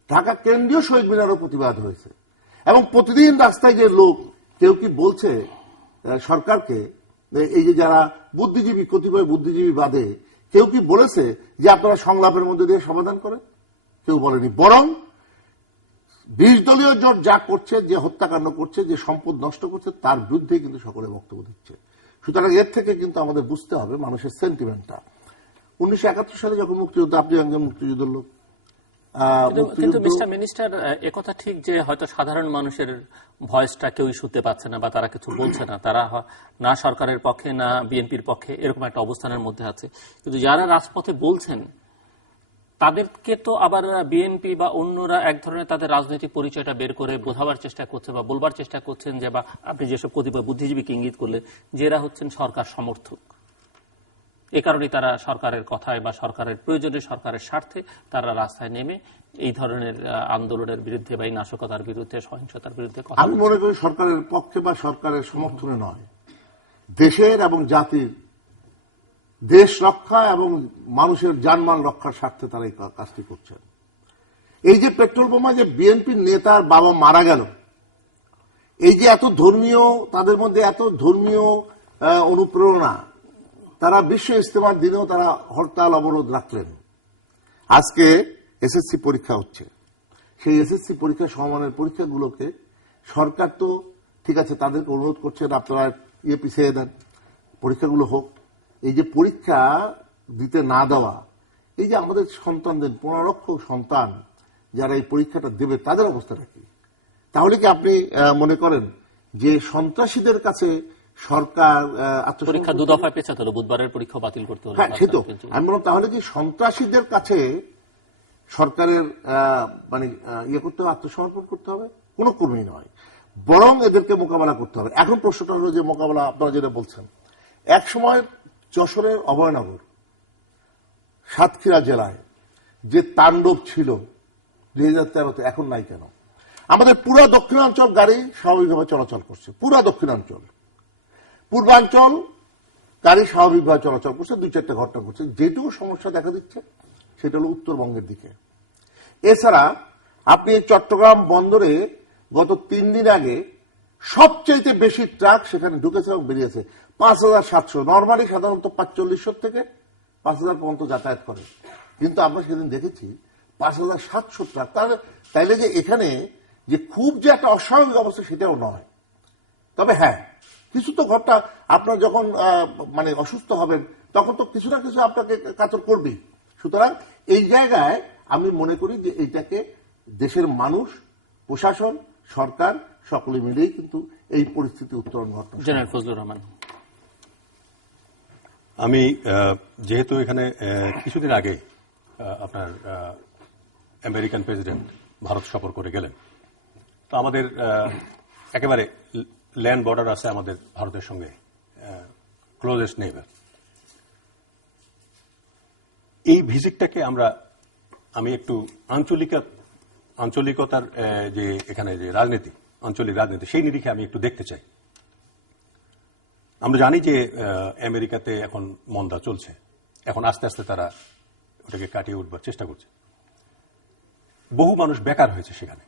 ঢাকা কেন্দ্রীয় শহীদ মিনারও প্রতিবাদ হয়েছে। এবং প্রতিদিন রাস্তায় যে লোক, কেউ কি বলছে সরকারকে, এই যে যারা বুদ্ধিজীবী, কতিপয় বুদ্ধিজীবী বাদে কেউ কি বলেছে যে আপনারা সংলাপের মধ্যে দিয়ে সমাধান করেন? কেউ বলেনি। বরং 20 দলীয় জোট যা করছে, যে হত্যাকাণ্ড করছে, যে সম্পদ নষ্ট করছে, তার বিরুদ্ধে কিন্তু সকলে বক্তব্য দিচ্ছে। সুতরাং এর থেকে কিন্তু আমাদের বুঝতে হবে মানুষের সেন্টিমেন্টটা। 1971 সালে যখন মুক্তিযুদ্ধ, আপনি একজন মুক্তিযুদ্ধের লোক, কিন্তু মিস্টার মিনিস্টার, একথা ঠিক যে হয়তো সাধারণ মানুষের ভয়েসটা কেউই শুনতে পাচ্ছে না বা তারা কিছু বলছে না, তারা না সরকারের পক্ষে না বিএনপির পক্ষে, এরকম একটা অবস্থানের মধ্যে আছে। কিন্তু যারা রাজপথে বলছেন তাদেরকে তো আবার বিএনপি বা অন্যরা এক ধরনের তাদের রাজনৈতিক পরিচয়টা বের করে বোঝাবার চেষ্টা করছে বা বলবার চেষ্টা করছেন যে, বা আপনি যেসব কতিপয় বুদ্ধিজীবীকে ইঙ্গিত করলেন যে এরা হচ্ছেন সরকার সমর্থক, এ কারণে তারা সরকারের কথায় বা সরকারের প্রয়োজনে, সরকারের স্বার্থে তারা রাস্তায় নেমে এই ধরনের আন্দোলনের বিরুদ্ধে বা এই নাশকতার বিরুদ্ধে, সহিংসতার বিরুদ্ধে কথা। আমি মনে করি সরকারের পক্ষে বা সরকারের সমর্থনে নয়, দেশের এবং জাতির দেশ রক্ষা এবং মানুষের জানমাল রক্ষার স্বার্থে তারা এই কাজটি করছেন। এই যে পেট্রোল বোমা, যে বিএনপির নেতার বাবা মারা গেল, এই যে এত ধর্মীয়, তাদের মধ্যে এত ধর্মীয় অনুপ্রেরণা, তারা বিশ্ব ইজতেমার দিনেও তারা হরতাল অবরোধ রাখলেন। আজকে এসএসসি পরীক্ষা হচ্ছে, সেই এসএসসি পরীক্ষা সমমানের পরীক্ষাগুলোকে সরকার তো ঠিক আছে তাদেরকে অনুরোধ করছেন আপনারা পিছিয়ে দেন, পরীক্ষাগুলো হোক। এই যে পরীক্ষা দিতে না দেওয়া, এই যে আমাদের সন্তানদের 15 লক্ষ সন্তান যারা এই পরীক্ষাটা দেবে তাদের অবস্থাটা কি? তাহলে কি আপনি মনে করেন যে সন্ত্রাসীদের কাছে সরকার পরীক্ষা 2 দফায় পেছাতে হলো, বুধবারের পরীক্ষা বাতিল করতে হলো? হ্যাঁ, সে তো আমি বললাম, তাহলে কি সন্ত্রাসীদের কাছে সরকারের মানে ইয়ে করতে হবে, আত্মসমর্পণ করতে হবে? কোনো কর্মী নয়, বরং এদেরকে মোকাবেলা করতে হবে। এখন প্রশ্নটা হলো যে মোকাবেলা আপনারা যেটা বলছেন, এক সময় যশোরের অভয়নগর, সাতক্ষীরা জেলায় যে তাণ্ডব ছিল 2013-তে, এখন নাই কেন? আমাদের পুরো দক্ষিণাঞ্চল গাড়ি স্বাভাবিকভাবে চলাচল করছে, পুরো দক্ষিণাঞ্চল। পূর্বাঞ্চল গাড়ি স্বাভাবিকভাবে চলাচল করছে, 2-4টা ঘটনা করছে। যেটুকু সমস্যা দেখা দিচ্ছে সেটা হলো উত্তরবঙ্গের দিকে। এছাড়া আপনি চট্টগ্রাম বন্দরে গত 3 দিন আগে সবচেয়ে বেশি ট্রাক সেখানে ঢুকেছে এবং বেরিয়েছে, 5700। নর্মালি সাধারণত 4500 থেকে 5000 পর্যন্ত যাতায়াত করে, কিন্তু আমরা সেদিন দেখেছি 5700 ট্রাক। তাইলে যে এখানে যে খুব যে একটা অস্বাভাবিক অবস্থা সেটাও নয়। তবে হ্যাঁ, কিছু তো ঘটনা, আপনার যখন মানে অসুস্থ হবেন তখন তো কিছু না কিছু আপনাকে কাতর করবেই। সুতরাং এই জায়গায় আমি মনে করি যে এইটাকে দেশের মানুষ, প্রশাসন, সরকার সকলে মিলেই কিন্তু এই পরিস্থিতি উত্তরণ ঘটানো। জেনারেল ফজলুর রহমান, আমি যেহেতু এখানে কিছুদিন আগে আপনার আমেরিকান প্রেসিডেন্ট ভারত সফর করে গেলেন, তো আমাদের একেবারে ল্যান্ড বর্ডার আছে আমাদের ভারতের সঙ্গে, ক্লোজেস্ট নেইবার। এই ভিজিটটাকে আমি একটু আঞ্চলিকতার যে এখানে যে রাজনীতি, আঞ্চলিক রাজনীতি, সেই নিরিখে আমি একটু দেখতে চাই। আমরা জানি যে আমেরিকাতে এখন মন্দা চলছে, এখন আস্তে আস্তে তারা ওটাকে কাটিয়ে উঠবার চেষ্টা করছে। বহু মানুষ বেকার হয়েছে সেখানে,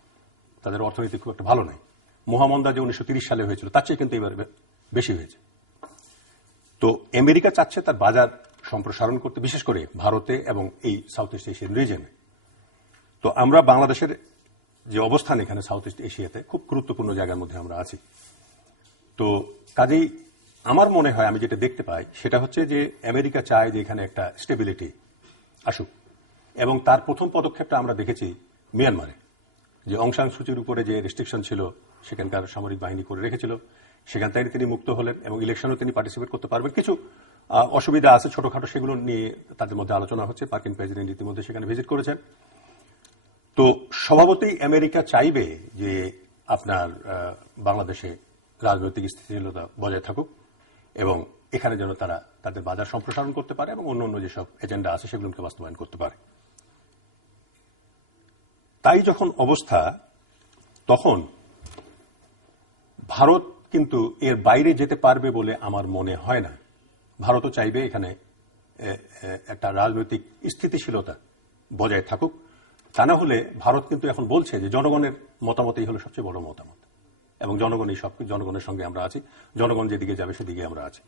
তাদের অর্থনীতি খুব একটা ভালো নাই। মহামন্দা যে 1930 সালে হয়েছিল তার চেয়ে কিন্তু এবার বেশি হয়েছে। তো আমেরিকা চাচ্ছে তার বাজার সম্প্রসারণ করতে, বিশেষ করে ভারতে এবং এই সাউথ ইস্ট এশিয়ান রিজনে। তো আমরা বাংলাদেশের যে অবস্থান এখানে সাউথ ইস্ট এশিয়াতে খুব গুরুত্বপূর্ণ জায়গার মধ্যে আমরা আছি। তো কাজেই আমার মনে হয়, আমি যেটা দেখতে পাই সেটা হচ্ছে যে আমেরিকা চায় যে এখানে একটা স্টেবিলিটি আসুক, এবং তার প্রথম পদক্ষেপটা আমরা দেখেছি মিয়ানমারে, যে অং সান সুচির উপরে যে রেস্ট্রিকশন ছিল সেখানকার সামরিক বাহিনী করে রেখেছিল, সেখান থেকে তিনি মুক্ত হলেন এবং ইলেকশনও তিনি পার্টিসিপেট করতে পারবেন। কিছু অসুবিধা আছে ছোটখাটো, সেগুলো নিয়ে তাদের মধ্যে আলোচনা হচ্ছে। মার্কিন প্রেসিডেন্ট ইতিমধ্যে সেখানে ভিজিট করেছেন। তো স্বভাবতই আমেরিকা চাইবে যে আপনার বাংলাদেশে রাজনৈতিক স্থিতিশীলতা বজায় থাকুক এবং এখানে যেন তারা তাদের বাজার সম্প্রসারণ করতে পারে এবং অন্য যেসব এজেন্ডা আছে সেগুলোকে বাস্তবায়ন করতে পারে। তাই যখন অবস্থা, তখন ভারত কিন্তু এর বাইরে যেতে পারবে বলে আমার মনে হয় না। ভারতও চাইবে এখানে একটা রাজনৈতিক স্থিতিশীলতা বজায় থাকুক। তা না হলে ভারত কিন্তু এখন বলছে যে জনগণের মতামতই হলো সবচেয়ে বড় মতামত, এবং জনগণের সঙ্গে আমরা আছি, জনগণ যেদিকে যাবে সেদিকে আমরা আছি।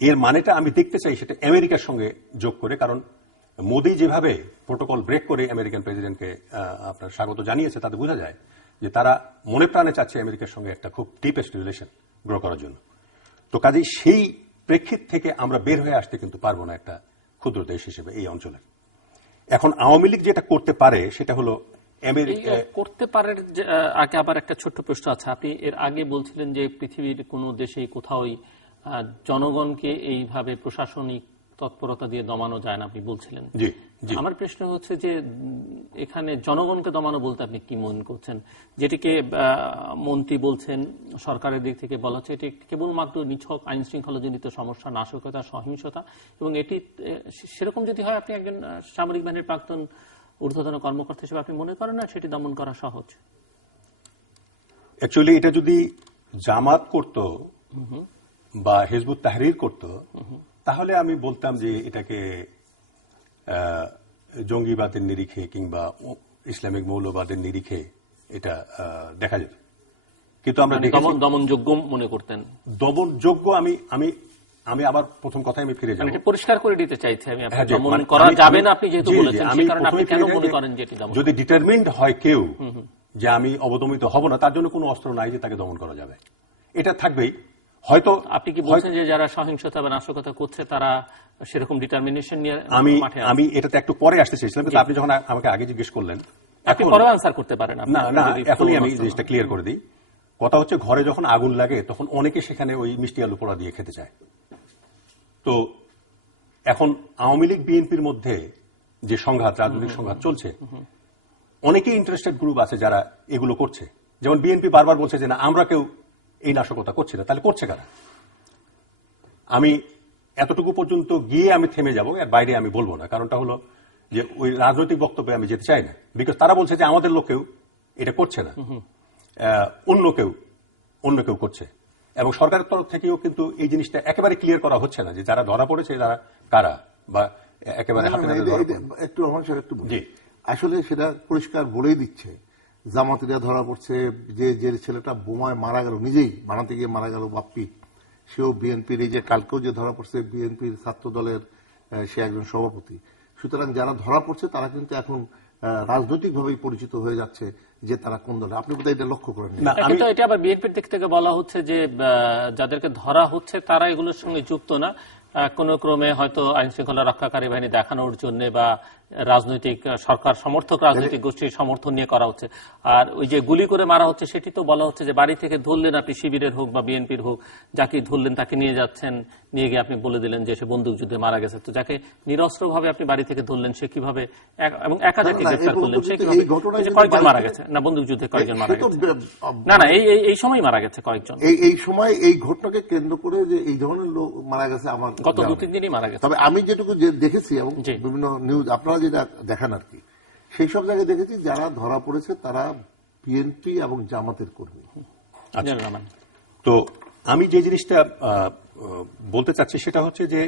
এর মানেটা আমি দেখতে চাই সেটা আমেরিকার সঙ্গে যোগ করে, কারণ মোদি যেভাবে প্রোটোকল ব্রেক করে আমেরিকান প্রেসিডেন্টকে আপনার স্বাগত জানিয়েছে, তাতে বোঝা যায় যে তারা মনে প্রাণে চাচ্ছে আমেরিকার সঙ্গে একটা খুব ডিপেস্ট রিলেশন গ্রো করার জন্য। তো কাজেই সেই প্রেক্ষিত থেকে আমরা বের হয়ে আসতে কিন্তু পারবো না একটা ক্ষুদ্র দেশ হিসেবে এই অঞ্চলের। এখন আওয়ামী লীগ যেটা করতে পারে সেটা হলো আমেরিকা করতে পারে। আগে আবার একটা ছোট্ট প্রশ্ন আছে, আপনি এর আগে বলছিলেন যে পৃথিবীর কোনো দেশেই কোথাওই জনগণকে এইভাবে প্রশাসনিক তৎপরতা দিয়ে দমানো যায় না, আপনি বলছিলেন। আমার প্রশ্ন হচ্ছে যে এখানে জনগণকে দমানো বলতে আপনি কি মনে করছেন? যেটিকে মন্ত্রী বলছেন, সরকারের দিক থেকে বলা হচ্ছে এটি কেবলমাত্র নিছক আইন শৃঙ্খলাজনিত সমস্যা, নাশকতা, সহিংসতা, এবং এটি সেরকম যদি হয়, আপনি একজন সামরিক বাহিনীর প্রাক্তন ঊর্ধ্বতন কর্মকর্তা হিসেবে আপনি মনে করেন না সেটি দমন করা সহজ? অ্যাকচুয়ালি এটা যদি জামাত করত বা হিজবুত তাহরির করত তাহলে আমি বলতাম যে এটাকে জঙ্গিবাদের নিরিখে কিংবা ইসলামিক মৌলবাদের নিরিখে এটা দেখা যেত। কিন্তু আমরা দমনযোগ্য মনে করতেন? দমনযোগ্য আমি আবার প্রথম কথায় আমি ফিরে যাব, পরিষ্কার করে দিতে চাইছি আমি, দমন করা যাবে না আপনি যেহেতু বলেছেন, সেই কারণে আপনি কেন মনে করেন যে যদি ডিটারমিন্ড হয় কেউ যে আমি অবদমিত হব না, তার জন্য কোনো অস্ত্র নাই যে তাকে দমন করা যাবে, এটা থাকবেই। হয়তো আপনি কি বলছেন যে যারা সহিংসতা বা নাশকতা করছে তারা সেরকম ডিটারমিনেশন নিয়ে মাঠে? আমি এটাতে একটু পরে আসতে চাইছিলাম, কিন্তু আপনি যখন আমাকে আগে জিজ্ঞেস করলেন, আপনি পরে আনসার করতে পারেন। না, এখনই আমি জিনিসটা ক্লিয়ার করে দিই। কথা হচ্ছে, ঘরে যখন আগুন লাগে তখন অনেকে সেখানে ওই মিষ্টি আলু পোড়া দিয়ে খেতে চায়। তো এখন আওয়ামী লীগ বিএনপির মধ্যে যে সংঘাত, রাজনৈতিক সংঘাত চলছে, অনেকেই ইন্টারেস্টেড গ্রুপ আছে যারা এগুলো করছে। যেমন বিএনপি বারবার বলছে যে না, আমরা কেউ এই নাশকতা করছি না। তাহলে করছে কারা? আমি এতটুকু পর্যন্ত গিয়ে আমি থেমে যাব, এর বাইরে আমি বলবো না। কারণটা হলো যে ওই রাজনৈতিক বক্তব্যে আমি যেতে চাই না, বিকজ তারা বলছে যে আমাদের লোকেও এটা করছে না, অন্য কেউ করছে। এবং সরকারের তরফ থেকেও কিন্তু এই জিনিসটা একেবারে ক্লিয়ার করা হচ্ছে না যে যারা ধরা পড়েছে যারা কারা, বা একেবারে একটু আমার সাথে একটু জি, আসলে সেটা পরিষ্কার বলেই দিচ্ছে। জামাতিরা ধরা পড়ছে, যে ছেলেটা বোমায় মারা গেল, নিজেই বানাতে গিয়ে মারা গেল, বাপ্পি, সেও বিএনপির, এই যে কালকেও যে ধরা পড়ছে বিএনপির ছাত্র দলের সে একজন সভাপতি। সুতরাং যারা ধরা পড়ছে তারা কিন্তু এখন রাজনৈতিকভাবেই পরিচিত হয়ে যাচ্ছে যে তারা কোন দলে। আপনি বোধহয় এটা লক্ষ্য করেন। কিন্তু এটা আবার বিএনপির দিক থেকে বলা হচ্ছে যে যাদেরকে ধরা হচ্ছে তারা এগুলোর সঙ্গে যুক্ত না, কোন ক্রমে হয়তো আইন শৃঙ্খলা রক্ষাকারী বাহিনী দেখানোর জন্য বা রাজনৈতিক সরকার সমর্থক রাজনৈতিক গোষ্ঠীর সমর্থন নিয়ে করা হচ্ছে। আর ওই যে গুলি করে মারা হচ্ছে সেটি তো বলা হচ্ছে যে বাড়ি থেকে ধরলেন আপনি, শিবিরের হোক বা বিএনপির হোক, যাকে ধরলেন তাকে নিয়ে যাচ্ছেন, নিয়ে গিয়ে আপনি বলে দিলেন যে সে বন্দুক যুদ্ধে মারা গেছে। তো যাকে নিরস্ত্রভাবে আপনি বাড়ি থেকে ধরলেন সে কিভাবে, এবং একা যাকে গ্রেফতার করলেন সে কিভাবে, কয়েকজন মারা গেছে না বন্দুক যুদ্ধে, কয়েকজন মারা গেছে না এই সময় মারা গেছে কয়েকজন, এই সময় এই ঘটনাকে কেন্দ্র করে যে এই ধরনের লোক মারা গেছে আমার গত 2-3 দিনই মারা গেছে। তবে আমি যেটুকু দেখেছি এবং বিভিন্ন নিউজ আপনারা যেটা দেখান আর কি, সেই সব জায়গায় দেখেছি যারা ধরা পড়েছে তারা বিএনপি এবং জামাতের কর্মী। তো আমি যে জিনিসটা বলতে চাচ্ছি সেটা হচ্ছে যে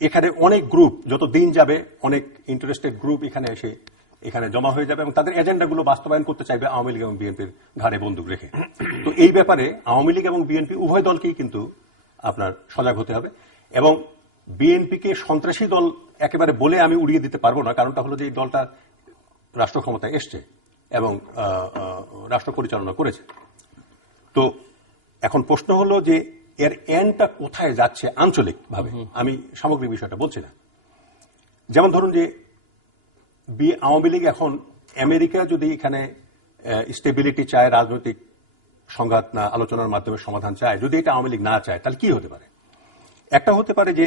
এখানে অনেক গ্রুপ, যত দিন যাবে অনেক ইন্টারেস্টেড গ্রুপ এখানে জমা হয়ে যাবে এবং তাদের এজেন্ডাগুলো বাস্তবায়ন করতে চাইবে আওয়ামী লীগ এবং বিএনপির ঘাড়ে বন্দুক রেখে। তো এই ব্যাপারে আওয়ামী লীগ এবং বিএনপি উভয় দলকেই কিন্তু আপনার সজাগ হতে হবে। এবং বিএনপিকে সন্ত্রাসী দল একেবারে বলে আমি উড়িয়ে দিতে পারবো না, কারণটা হলো যে এই দলটা রাষ্ট্র ক্ষমতায় এসছে এবং রাষ্ট্র পরিচালনা করেছে। তো এখন প্রশ্ন হলো যে এর এন্ডটা কোথায় যাচ্ছে আঞ্চলিকভাবে, আমি সামগ্রিক বিষয়টা বলছি না। যেমন ধরুন যে আওয়ামী লীগ এখন আমেরিকা যদি এখানে স্টেবিলিটি চায়, রাজনৈতিক সংঘাত না আলোচনার মাধ্যমে সমাধান চায়, যদি এটা আওয়ামী লীগ না চায় তাহলে কি হতে পারে? একটা হতে পারে যে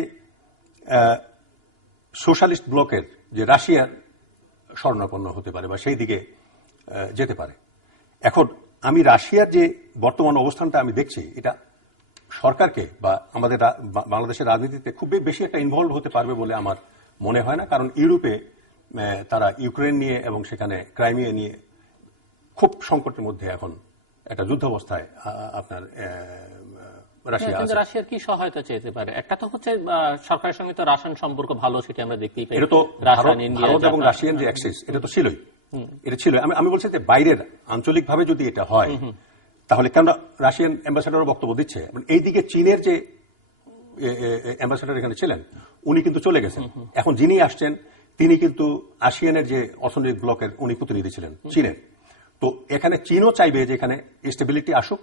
সোশ্যালিস্ট ব্লকের যে রাশিয়ার শরণাপন্ন হতে পারে বা সেই দিকে যেতে পারে। এখন আমি রাশিয়ার যে বর্তমান অবস্থানটা আমি দেখছি, এটা সরকারকে বা আমাদের বাংলাদেশের রাজনীতিতে খুব বেশি একটা ইনভলভ হতে পারবে বলে আমার মনে হয় না। কারণ ইউরোপে তারা ইউক্রেন নিয়ে এবং সেখানে ক্রাইমিয়া নিয়ে খুব সংকটের মধ্যে এখন একটা যুদ্ধাবস্থায় আপনার রাশিয়ার কি সহায়তা চাইতে পারে? একটা তো হচ্ছে সরকারের সঙ্গে তো রাশিয়ান সম্পর্ক ভালো, সেটা আমরা দেখতেই পাই। এটা তো ভারত এবং রাশিয়ান যে অ্যাক্সেস, এটা তো ছিলই, এটা ছিল। আমি বলছি যে বাইরের আঞ্চলিকভাবে যদি এটা হয় তাহলে কেন রাশিয়ান অ্যাম্বাসেডারও বক্তব্য দিচ্ছে। এইদিকে চীনের যে অ্যাম্বাসেডার এখানে ছিলেন উনি কিন্তু চলে গেছেন। এখন যিনি আসছেন তিনি কিন্তু আসিয়ানের যে অর্থনৈতিক ব্লকের উনি প্রতিনিধি ছিলেন চীনের। তো এখানে চীনও চাইবে যে এখানে স্টেবিলিটি আসুক,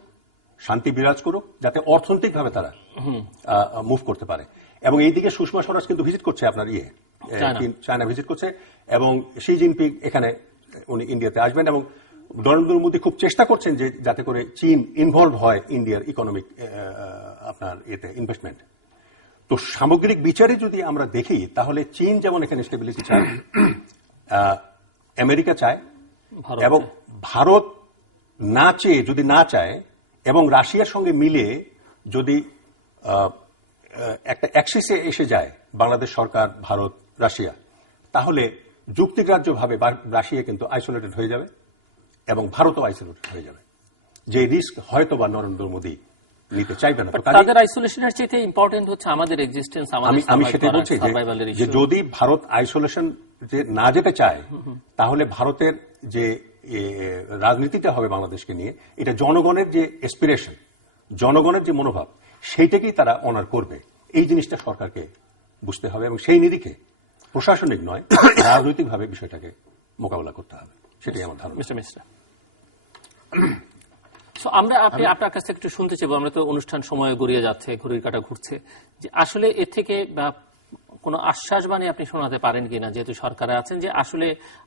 শান্তি বিরাজ করুক, যাতে অর্থনৈতিকভাবে তারা মুভ করতে পারে। এবং এইদিকে সুষমা স্বরাজ কিন্তু ভিজিট করছে, আপনার চায়না ভিজিট করছে, এবং শি জিনপিং এখানে উনি ইন্ডিয়াতে আসবেন। এবং নরেন্দ্র মোদী খুব চেষ্টা করছেন যে যাতে করে চীন ইনভলভ হয় ইন্ডিয়ার ইকোনমিক আপনার ইনভেস্টমেন্ট। তো সামগ্রিক বিচারে যদি আমরা দেখি তাহলে চীন যেমন এখানে স্টেবিলিটি চায়, আমেরিকা চায়, এবং ভারত না চেয়ে যদি না চায় এবং রাশিয়ার সঙ্গে মিলে যদি একটা অ্যাক্সিসে এসে যায় বাংলাদেশ সরকার, ভারত, রাশিয়া, তাহলে যুক্তিগ্রাহ্যভাবে রাশিয়া কিন্তু আইসোলেটেড হয়ে যাবে এবং ভারতও আইসোলেটেড হয়ে যাবে। যে রিস্ক হয়তো বা নরেন্দ্র মোদী নিতে চাইবে না। তাদের আইসোলেশনের চেয়ে ইম্পর্টেন্ট হচ্ছে আমাদের এক্সিস্টেন্স, আমি সেটাই বলছি যে যদি ভারত আইসোলেশন যে না যেতে চায়, তাহলে ভারতের যে রাজনীতিটা হবে বাংলাদেশকে নিয়ে, এটা জনগণের যে এসপিরেশন, জনগণের যে মনোভাব, সেইটাকেই তারা অনার করবে। এই জিনিসটা সরকারকে বুঝতে হবে এবং সেই নিরিখে প্রশাসনিক নয় রাজনৈতিকভাবে বিষয়টাকে মোকাবেলা করতে হবে, সেটাই আমার ধারণা। মিস্টার আমরা আপনার কাছ থেকে একটু শুনতে চাইবো, আমরা তো অনুষ্ঠান সময় গড়িয়ে যাচ্ছে, ঘড়ির কাঁটা ঘুরছে, যে আসলে এর থেকে কোনো আশ্বাস বাণী আপনি শোনাতে পারেন কিনা, যেহেতু সরকারে আছেন, যে আসলে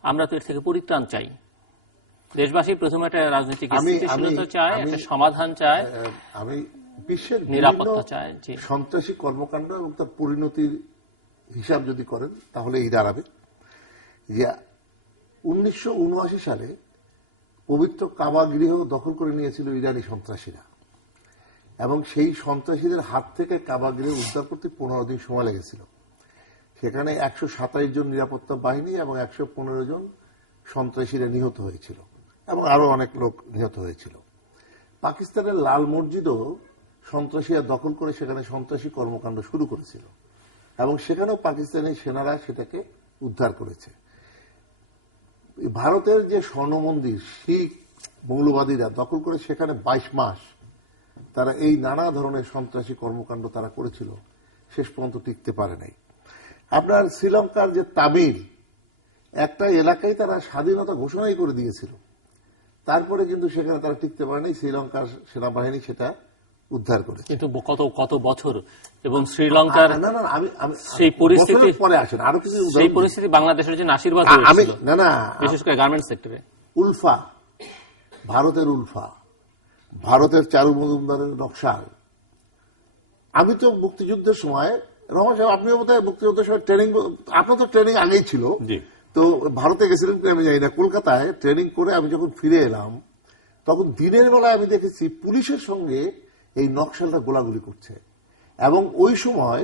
আমরা তো এর থেকে পরিত্রাণ চাই, দেশবাসী প্রথমে একটা রাজনৈতিক স্থিতিশীলতা চায়, একটা সমাধান চায়, আমি বিশ্বের নিরাপত্তা চায়। সন্ত্রাসী কর্মকাণ্ড এবং তার পরিণতির হিসাব যদি করেন তাহলে এই দাঁড়াবে যে 1979 সালে পবিত্র কাবা গৃহ দখল করে নিয়েছিল ইরানি সন্ত্রাসীরা, এবং সেই সন্ত্রাসীদের হাত থেকে কাবা গৃহ উদ্ধার করতে 15 দিন সময় লেগেছিল। সেখানে 127 জন নিরাপত্তা বাহিনী এবং 115 জন সন্ত্রাসীরা নিহত হয়েছিল এবং আরো অনেক লোক নিহত হয়েছিল। পাকিস্তানের লাল মসজিদও সন্ত্রাসীরা দখল করে সেখানে সন্ত্রাসী কর্মকাণ্ড শুরু করেছিল এবং সেখানেও পাকিস্তানি সেনারা সেটাকে উদ্ধার করেছে। ভারতের যে স্বর্ণ মন্দির শিখ মৌলবাদীরা দখল করে সেখানে 22 মাস তারা এই নানা ধরনের সন্ত্রাসী কর্মকাণ্ড তারা করেছিল, শেষ পর্যন্ত টিকতে পারে নাই। আপনার শ্রীলঙ্কার যে তামিল একটা এলাকায় তারা স্বাধীনতা ঘোষণাই করে দিয়েছিল, তারপরে কিন্তু সেখানে তারা টিকতে পারে নাই, শ্রীলঙ্কার সেনাবাহিনী সেটা উদ্ধার করেছে। কিন্তু কত বছর, এবং শ্রীলঙ্কার সেই পরিস্থিতি পরে আসেন আরো কিছু, সেই পরিস্থিতি বাংলাদেশের জন্য আশীর্বাদ হয়েছিল, বিশেষ করে গার্মেন্টস সেক্টরে। উলফা, ভারতের উলফা, ভারতের চারু মজুমদারের নকশাল। আমি তো মুক্তিযুদ্ধের সময়, রহমান সাহেব আপনিও বোধহয় মুক্তিযুদ্ধের সময় ট্রেনিং, আপনার তো ট্রেনিং আগেই ছিল, তো ভারতে গেছিলেন আমি জানি না, কলকাতায় ট্রেনিং করে আমি যখন ফিরে এলাম তখন দিনের বেলায় আমি দেখেছি পুলিশের সঙ্গে এই নকশালটা গোলাগুলি করছে, এবং ওই সময়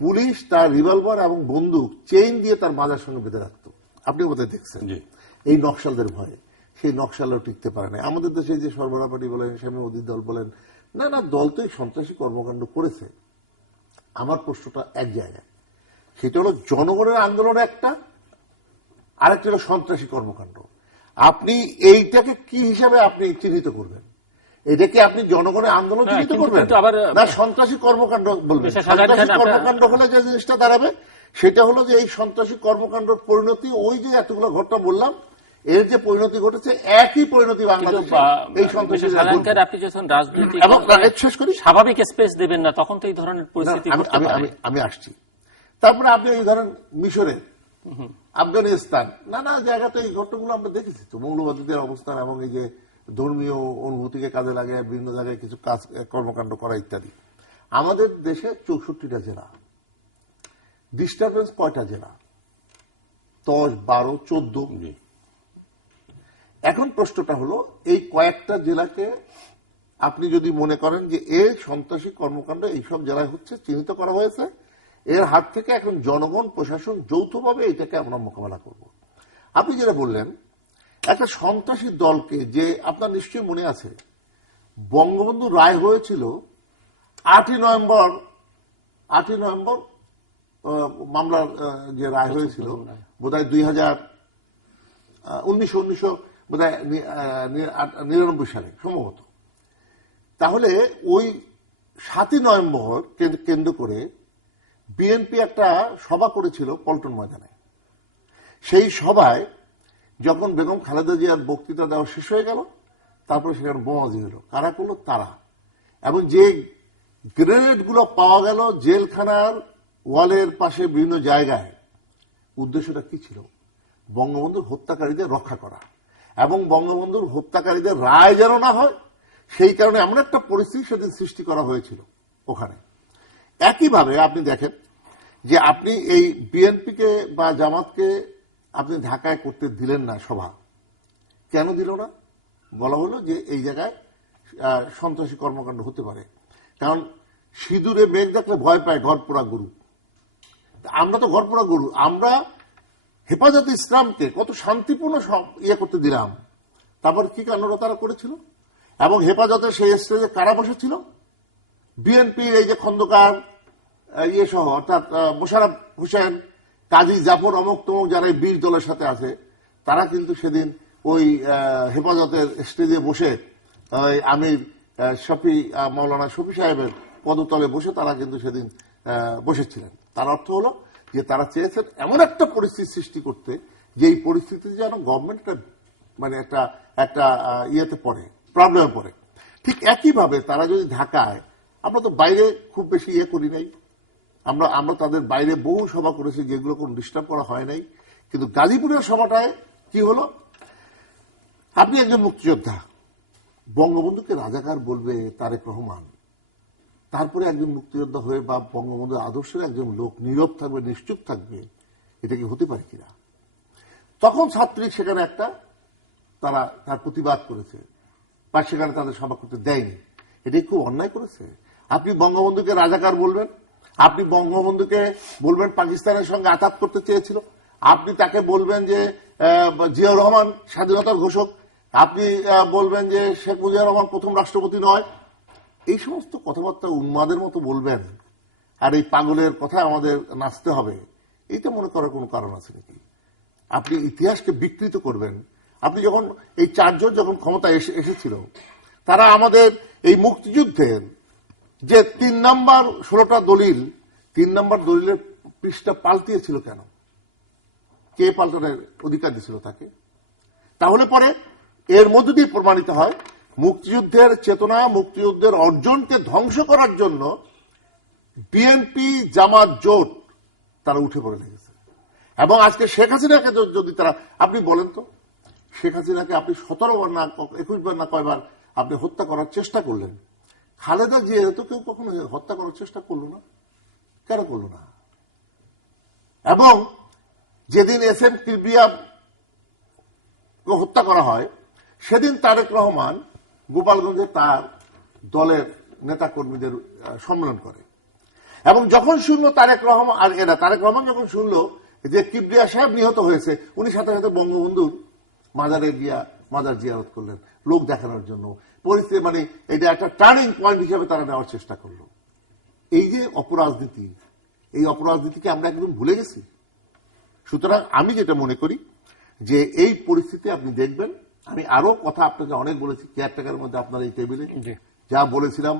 পুলিশ তার রিভলভার এবং বন্দুক চেইন দিয়ে তার মাজার সঙ্গে বেঁধে রাখত। আপনি বোধহয় দেখছেন এই নকশালদের ভয়ে। সেই নকশালও টিকতে পারে না। আমাদের দেশে যে সরবরাহ পার্টি বলেন, স্বামী মোদীর দল বলেন, না দল তো এই সন্ত্রাসী কর্মকাণ্ড করেছে। আমার প্রশ্নটা এক জায়গায়, সেটা হলো জনগণের আন্দোলন একটা, আরেকটা হলো সন্ত্রাসী কর্মকাণ্ড। আপনি এইটাকে কি হিসাবে আপনি চিহ্নিত করবেন? এটাকে আপনি জনগণের আন্দোলন চিহ্নিত করবেন না সন্ত্রাসী কর্মকাণ্ড বলবেন? সন্ত্রাসী কর্মকাণ্ড হলে যে জিনিসটা দাঁড়াবে সেটা হলো যে এই সন্ত্রাসী কর্মকাণ্ডের পরিণতি ওই যে এতগুলো ঘটনা বললাম, এর যে পরিণতি ঘটেছে একই পরিণতি বাংলাদেশে এই সন্ত্রাসী। আপনি যখন রাজনৈতিক শেষ করি, স্বাভাবিক স্পেস দেবেন না, তখন তো এই ধরনের পরিস্থিতি। আমি আসছি। তারপরে আপনি এই ধরেন মিশরের, আফগানিস্তান, নানা জায়গাতে এই ঘটনাগুলো আমরা দেখেছি তো, মৌলবাদীদের অবস্থান এবং এই যে ধর্মীয় অনুভূতিকে কাজে লাগে বিভিন্ন জায়গায় কিছু কাজ কর্মকাণ্ড করা ইত্যাদি। আমাদের দেশে 64টা জেলা, ডিস্টারবেন্স কয়টা জেলা? 10, 12, 14। এখন প্রশ্নটা হলো এই কয়েকটা জেলাকে আপনি যদি মনে করেন যে এই সন্ত্রাসী কর্মকাণ্ড এইসব জেলায় হচ্ছে, চিহ্নিত করা হয়েছে, এর হাত থেকে এখন জনগণ প্রশাসন যৌথভাবে এটাকে আমরা মোকাবেলা করব। আপনি যেটা বললেন একটা সন্ত্রাসী দলকে, যে আপনার নিশ্চয়ই মনে আছে বঙ্গবন্ধু রায় হয়েছিল 8ই নভেম্বর মামলার যে রায় হয়েছিল বোধহয় 1999 বোধহয় 99 সালে সম্ভবত। তাহলে ওই 7ই নভেম্বর কেন্দ্র করে বিএনপি একটা সভা করেছিল পল্টন ময়দানে। সেই সভায় যখন বেগম খালেদা জিয়ার বক্তৃতা দেওয়া শেষ হয়ে গেল, তারপরে সেখানে বোমাবাজি হলো। কারা করলো? তারা। এবং যে গ্রেনেড গুলো পাওয়া গেল জেলখানার ওয়ালের পাশে বিভিন্ন জায়গায়, উদ্দেশ্যটা কি ছিল? বঙ্গবন্ধুর হত্যাকারীদের রক্ষা করা এবং বঙ্গবন্ধুর হত্যাকারীদের রায় যেন না হয়, সেই কারণে এমন একটা পরিস্থিতি সেদিন সৃষ্টি করা হয়েছিল ওখানে। একইভাবে আপনি দেখেন যে আপনি এই বিএনপিকে বা জামাতকে আপনি ঢাকায় করতে দিলেন না সভা। কেন দিল না? বলা হলো যে এই জায়গায় সন্ত্রাসী কর্মকাণ্ড হতে পারে, কারণ সিঁদুরে মেঘ দেখলে ভয় পায় ঘর পোড়া গরু। আমরা তো ঘর পোড়া গরু, আমরা হেফাজতে ইসলামকে কত শান্তিপূর্ণ করতে দিলাম, তারপর কি কাণ্ড তারা করেছিল। এবং হেফাজতের সেই স্টেজে কারা বসেছিল? বিএনপির এই যে খন্দকার ইয়ে সহ অর্থাৎ মোশাররফ হোসেন, কাজী জাফর, অমুক তমুক যারা এই 20 দলের সাথে আছে, তারা কিন্তু সেদিন ওই হেফাজতের স্টেজে বসে আমির মৌলানা শফি সাহেবের পদতলে বসে তারা কিন্তু সেদিন বসেছিলেন। তার অর্থ হলো যে তারা চেয়েছেন এমন একটা পরিস্থিতি সৃষ্টি করতে যে এই পরিস্থিতি যেন গভর্নমেন্ট মানে একটা ইয়েতে পড়ে, প্রবলেমে পড়ে। ঠিক একইভাবে তারা যদি ঢাকায়, আমরা তো বাইরে খুব বেশি ইয়ে করি নাই, আমরা তাদের বাইরে বহু সভা করেছি যেগুলো কোনো ডিস্টার্ব করা হয় নাই, কিন্তু গাজীপুরের সভাটায় কি হলো, আপনি একজন মুক্তিযোদ্ধা, বঙ্গবন্ধুকে রাজাকার বলবে তারেক রহমান, তারপরে একজন মুক্তিযোদ্ধা হয়ে বা বঙ্গবন্ধুর আদর্শের একজন লোক নীরব থাকবে, নিশ্চুপ থাকবে, এটা কি হতে পারে কিনা? তখন ছাত্রলীগ সেখানে তারা তার প্রতিবাদ করেছে বা সেখানে তাদের সভা করতে দেয়নি। এটাই খুব অন্যায় করেছে। আপনি বঙ্গবন্ধুকে রাজাকার বলবেন, আপনি বঙ্গবন্ধুকে বলবেন পাকিস্তানের সঙ্গে আঘাত করতে চেয়েছিল, আপনি তাকে বলবেন যে জিয়াউর রহমান স্বাধীনতার ঘোষক, আপনি বলবেন যে শেখ মুজিবুর রহমান প্রথম রাষ্ট্রপতি নয়, এই সমস্ত কথাবার্তা উন্মাদের মতো বলবেন, আর এই পাগলের কথা আমাদের নাচতে হবে, এইটা মনে করার কোনো কারণ আছে নাকি? আপনি ইতিহাসকে বিকৃত করবেন। আপনি যখন এই 4 জন যখন ক্ষমতা এসেছিল, তারা আমাদের এই মুক্তিযুদ্ধের যে 3 নাম্বার 16টা দলিল, 3 নাম্বার দলিলের পৃষ্ঠা পাল্টিয়েছিল কেন? কে পাল্টানোর অধিকার দিয়েছিল তাকে? তাহলে পরে এর মধ্য দিয়ে প্রমাণিত হয় মুক্তিযুদ্ধের চেতনা, মুক্তিযুদ্ধের অর্জনকে ধ্বংস করার জন্য বিএনপি জামাত জোট তারা উঠে পড়ে লেগেছে। এবং আজকে শেখ হাসিনাকে যদি তারা, আপনি বলেন তো, শেখ হাসিনাকে আপনি 17 বার না 21 বার না কয়বার আপনি হত্যা করার চেষ্টা করলেন, খালেদা জিয়া তো কেউ কখনো হত্যা করার চেষ্টা করলো না, কেন করলো না? এবং যেদিন এস এম কিবরিয়া হত্যা করা হয়, সেদিন তারেক রহমান গোপালগঞ্জে তার দলের নেতা কর্মীদের সম্মেলন করে, এবং যখন শুনলো তারেক রহমান যখন শুনলো যে কিবরিয়া সাহেব নিহত হয়েছে, উনি সাথে সাথে বঙ্গবন্ধুর মাজারে গিয়া মাজার জিয়ারত করলেন লোক দেখানোর জন্য। পরিস্থিতি মানে এটা একটা টার্নিং পয়েন্ট হিসেবে তারা নেওয়ার চেষ্টা করলো। এই যে অপরাজনীতি, এই অপরাজনীতিকে আমরা একদম ভুলে গেছি। সুতরাং আমি যেটা মনে করি যে এই পরিস্থিতি আপনি দেখবেন, আমি আরো কথা আপনাকে অনেক বলেছি কেয়ারটেকারের মধ্যে, আপনার এই টেবিলে যা বলেছিলাম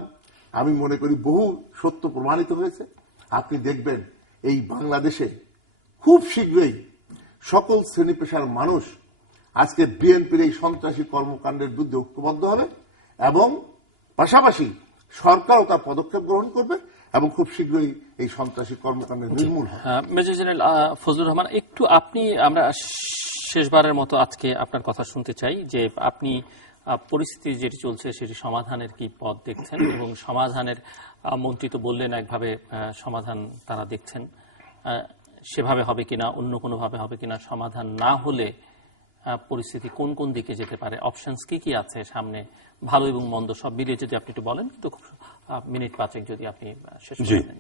আমি মনে করি বহু সত্য প্রমাণিত হয়েছে। আপনি দেখবেন এই বাংলাদেশে খুব শীঘ্রই সকল শ্রেণী পেশার মানুষ আজকে বিএনপির এই সন্ত্রাসী কর্মকাণ্ডের বিরুদ্ধে ঐক্যবদ্ধ হবে, এবং পাশাপাশি সরকারও তার পদক্ষেপ গ্রহণ করবে, এবং খুব শীঘ্রই এই সন্ত্রাসী কর্মকাণ্ডের নির্মূল হবে। মেজর জেনারেল ফজলুর রহমান, একটু আমরা শেষবারের মতো আজকে আপনার কথা শুনতে চাই যে আপনি পরিস্থিতি যেটি চলছে সেটি সমাধানের কি পথ দেখছেন, এবং সমাধানের মন্ত্রী তো বললেন একভাবে সমাধান তারা দেখছেন, সেভাবে হবে কিনা, অন্য কোনোভাবে হবে কিনা, সমাধান না হলে পরিস্থিতি কোন কোন দিকে যেতে পারে, অপশনস কি আছে সামনে, ভালো এবং মন্দ সব মিলিয়ে যদি আপনি একটু বলেন, কিন্তু মিনিট 5 যদি আপনি শেষ করেন।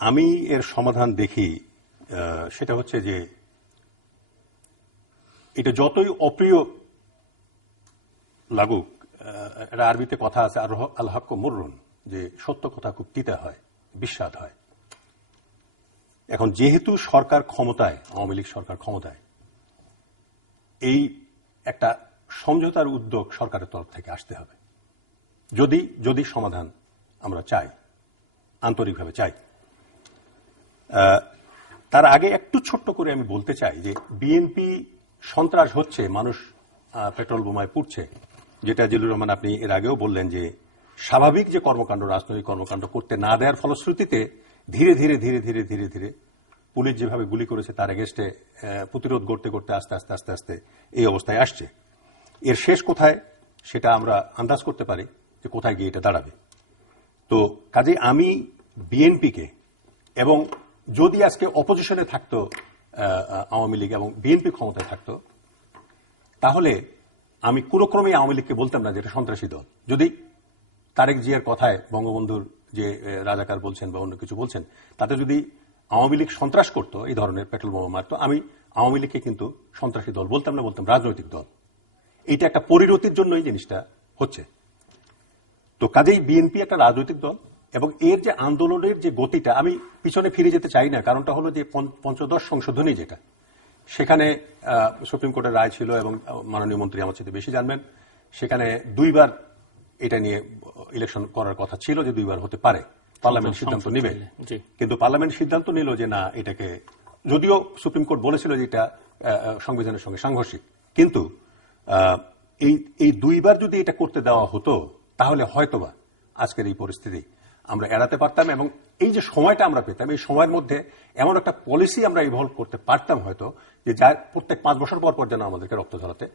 আমি এর সমাধান দেখি, সেটা হচ্ছে যে এটা যতই অপ্রিয় লাগুক, এটা আরবিতে কথা আছে আল হাক্কু মুররুন, যে সত্য কথা খুব তিতা হয়, বিস্বাদ হয়। এখন যেহেতু সরকার ক্ষমতায়, আওয়ামী লীগ সরকার ক্ষমতায়, এই একটা সমঝোতার উদ্যোগ সরকারের তরফ থেকে আসতে হবে, যদি সমাধান আমরা চাই, আন্তরিকভাবে চাই। তার আগে একটু ছোট্ট করে আমি বলতে চাই যে বিএনপি সন্ত্রাস হচ্ছে, মানুষ পেট্রোল বোমায় পুড়ছে, যেটা জিল্লুর রহমান আপনি এর আগেও বললেন যে স্বাভাবিক যে কর্মকাণ্ড, রাজনৈতিক কর্মকাণ্ড করতে না দেওয়ার ফলশ্রুতিতে ধীরে ধীরে ধীরে ধীরে ধীরে ধীরে পুলিশ যেভাবে গুলি করেছে তার এগেস্টে প্রতিরোধ করতে করতে আস্তে আস্তে আস্তে আস্তে এই অবস্থায় আসছে। এর শেষ কোথায় সেটা আমরা আন্দাজ করতে পারি যে কোথায় গিয়ে এটা দাঁড়াবে। তো কাজে আমি বিএনপিকে, এবং যদি আজকে অপোজিশনে থাকতো আওয়ামী লীগ এবং বিএনপি ক্ষমতায় থাকতো, তাহলে আমি কোনোক্রমেই আওয়ামী লীগকে বলতাম না যে এটা সন্ত্রাসী দল। যদি তারেক জিয়ার কথায় বঙ্গবন্ধুর যে রাজাকার বলছেন বা অন্য কিছু বলছেন, তাতে যদি আওয়ামী লীগ সন্ত্রাস করতো, এই ধরনের পেট্রোল বোমা মারতো, আমি আওয়ামী লীগকে কিন্তু সন্ত্রাসী দল বলতাম না, বলতাম রাজনৈতিক দল। এইটা একটা পরিণতির জন্য এই জিনিসটা হচ্ছে। তো কাজেই বিএনপি একটা রাজনৈতিক দল এবং এর যে আন্দোলনের যে গতিটা, আমি পিছনে ফিরে যেতে চাই না, কারণটা হলো যে পঞ্চদশ সংশোধনী যেটা, সেখানে সুপ্রিম কোর্টের রায় ছিল এবং মাননীয় মন্ত্রী আমার চেয়ে বেশি জানবেন, সেখানে 2বার এটা নিয়ে ইলেকশন করার কথা ছিল, যে 2বার হতে পারে, পার্লামেন্ট সিদ্ধান্ত নেবে। কিন্তু পার্লামেন্ট সিদ্ধান্ত নিল যে না, এটাকে, যদিও সুপ্রিম কোর্ট বলেছিল যে এটা সংবিধানের সঙ্গে সাংঘর্ষিক, কিন্তু এই 2বার যদি এটা করতে দেওয়া হতো তাহলে হয়তোবা আজকের এই পরিস্থিতি আমরা এড়াতে পারতাম এবং এই যে সময়টা আমরা পেতাম, এই সময়ের মধ্যে এমন একটা পলিসি আমরা ইভলভ করতে পারতাম হয়তো, যে যার প্রত্যেক 5 বছর পর পর যেন আমাদেরকে রক্ত ঝরাতে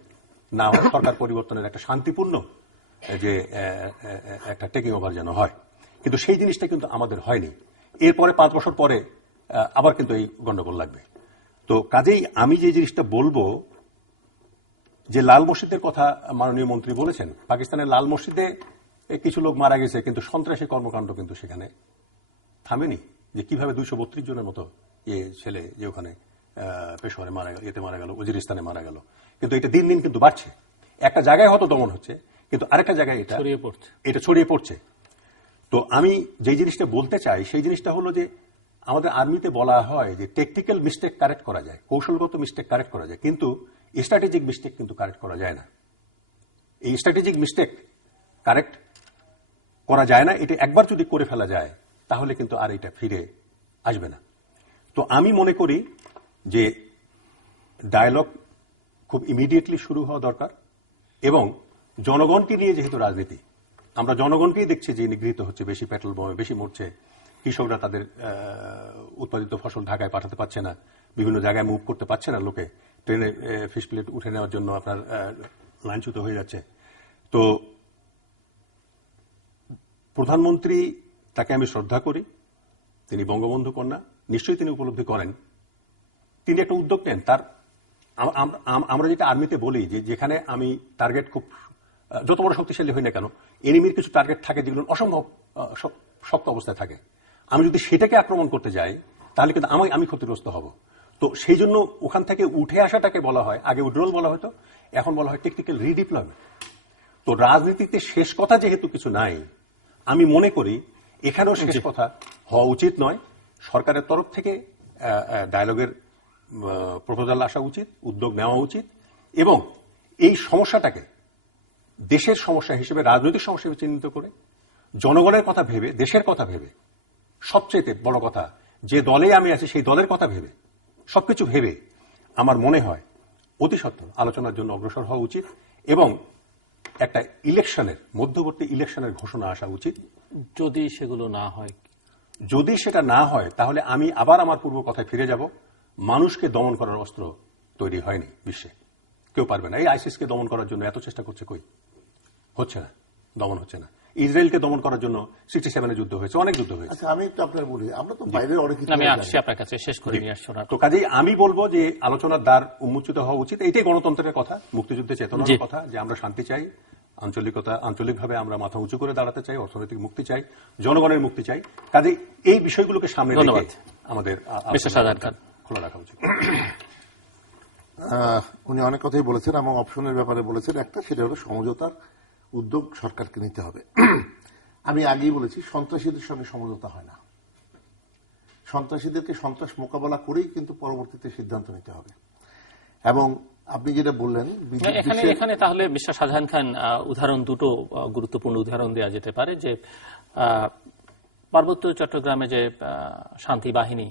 না হয়, সরকার পরিবর্তনের একটা শান্তিপূর্ণ যে একটা টেকিং ওভার যেন হয়। কিন্তু সেই জিনিসটা কিন্তু আমাদের হয়নি। এরপরে 5 বছর পরে আবার কিন্তু এই গন্ডগোল লাগবে। তো কাজেই আমি যে জিনিসটা বলবো, যে লাল মসজিদের কথা মাননীয় মন্ত্রী বলেছেন, পাকিস্তানের লাল মসজিদে কিছু লোক মারা গেছে, কিন্তু সন্ত্রাসী কর্মকাণ্ড কিন্তু সেখানে থামেনি। যে কিভাবে 232 জনের মতো ছেলে যে ওখানে পেশোয়ারে মারা গেল, এতে মারা গেল, ওজিরিস্তানে মারা গেল, কিন্তু এটা দিন দিন কিন্তু বাড়ছে। একটা জায়গায় হয়তো দমন হচ্ছে, কিন্তু আরেকটা জায়গায় এটা ছড়িয়ে পড়ছে। তো আমি যে জিনিসটা বলতে চাই, সেই জিনিসটা হলো যে আমাদের আর্মিতে বলা হয় যে টেকনিক্যাল মিস্টেক কারেক্ট করা যায়, কৌশলগত মিস্টেক কারেক্ট করা যায়, কিন্তু স্ট্র্যাটেজিক মিস্টেক কিন্তু কারেক্ট করা যায় না। এই স্ট্র্যাটেজিক মিস্টেক কারেক্ট করা যায় না। এটা একবার যদি করে ফেলা যায় তাহলে কিন্তু আর এটা ফিরে আসবে না। তো আমি মনে করি যে ডায়ালগ খুব ইমিডিয়েটলি শুরু হওয়া দরকার এবং জনগণকে নিয়ে, যেহেতু রাজনীতি, আমরা জনগণকেই দেখছি যে নিগৃহীত হচ্ছে, বেশি পেট্রোল বোমে বেশি মরছে, কৃষকরা তাদের উৎপাদিত ফসল ঢাকায় পাঠাতে পারছে না, বিভিন্ন জায়গায় মুভ করতে পারছে না, লোকে ট্রেনে ফিশ প্লেট উঠে নেওয়ার জন্য আপনার লাইনচ্যুত হয়ে যাচ্ছে। তো প্রধানমন্ত্রী, তাকে আমি শ্রদ্ধা করি, তিনি বঙ্গবন্ধু কন্যা, নিশ্চয়ই তিনি উপলব্ধি করেন, তিনি একটা উদ্যোগ নেন। তার আমরা যেটা আর্মিতে বলি যে যেখানে আমি টার্গেট খুব যত বড় শক্তিশালী হই না কেন, এনিমির কিছু টার্গেট থাকে যেগুলো অসম্ভব শক্ত অবস্থায় থাকে, আমি যদি সেটাকে আক্রমণ করতে যাই তাহলে কিন্তু আমি ক্ষতিগ্রস্ত হব। তো সেই জন্য ওখান থেকে উঠে আসাটাকে বলা হয়, আগে উইথড্রল বলা হতো, এখন বলা হয় টেকনিক্যাল রিডিপ্লয়মেন্ট। তো রাজনীতিতে শেষ কথা যেহেতু কিছু নাই, আমি মনে করি এখানেও শেষ কথা হওয়া উচিত নয়। সরকারের তরফ থেকে ডায়ালগের প্রপোজাল আসা উচিত, উদ্যোগ নেওয়া উচিত এবং এই সমস্যাটাকে দেশের সমস্যা হিসেবে, রাজনৈতিক সমস্যা হিসেবে চিহ্নিত করে, জনগণের কথা ভেবে, দেশের কথা ভেবে, সবচেয়ে বড় কথা যে দলে আমি আছি সেই দলের কথা ভেবে, সবকিছু ভেবে আমার মনে হয় অতি সত্বর আলোচনার জন্য অগ্রসর হওয়া উচিত এবং একটা ইলেকশনের, মধ্যবর্তী ইলেকশনের ঘোষণা আসা উচিত। যদি সেগুলো না হয়, যদি সেটা না হয় তাহলে আমি আবার আমার পূর্ব কথায় ফিরে যাব। মানুষকে দমন করার অস্ত্র তৈরি হয়নি বিশ্বে, কেউ পারবে না। এই আইসিসকে দমন করার জন্য এত চেষ্টা করছে, কই হচ্ছে না, দমন হচ্ছে না। ইসরায়েলকে দমন করার জন্য 67-এ যুদ্ধ হয়েছে, অনেক যুদ্ধ হয়েছে। আচ্ছা, আমি একটু আপনার বলি, আমরা তো বাইরের অনেক কিছু, আমি আসছি আপনার কাছে, শেষ করে নিয়ে আসছি। তো কাজেই আমি বলবো যে আলোচনার দ্বার উন্মোচিত হওয়া উচিত। এইটাই গণতন্ত্রের কথা, মুক্তিযুদ্ধের চেতনার কথা, যে আমরা শান্তি চাই, আঞ্চলিকভাবে আমরা মাথা উঁচু করে দাঁড়াতে চাই, অর্থনৈতিক মুক্তি চাই, জনগণের মুক্তি চাই। কাজেই এই বিষয়গুলোকে সামনে রেখে আমাদের খোলা রাখা উচিত। উনি অনেক কথাই বলেছেন এবং অপশনের ব্যাপারে বলেছেন। একটা, সেটা হলো সমঝোতার উদ্যোগ সরকারকে নিতে হবে। আমি আগেই বলেছি, সন্ত্রাসীদের সঙ্গে সমঝোতা হয় না। সন্ত্রাসীদেরকে সন্ত্রাস মোকাবেলা করেই কিন্তু পরবর্তীতে সিদ্ধান্ত নিতে হবে। এবং আপনি যেটা বললেন, এখানে তাহলে মিস্টার শাহজাহান খান, উদাহরণ দুটো গুরুত্বপূর্ণ উদাহরণ দেওয়া যেতে পারে। যে পার্বত্য চট্টগ্রামে যে শান্তি বাহিনী,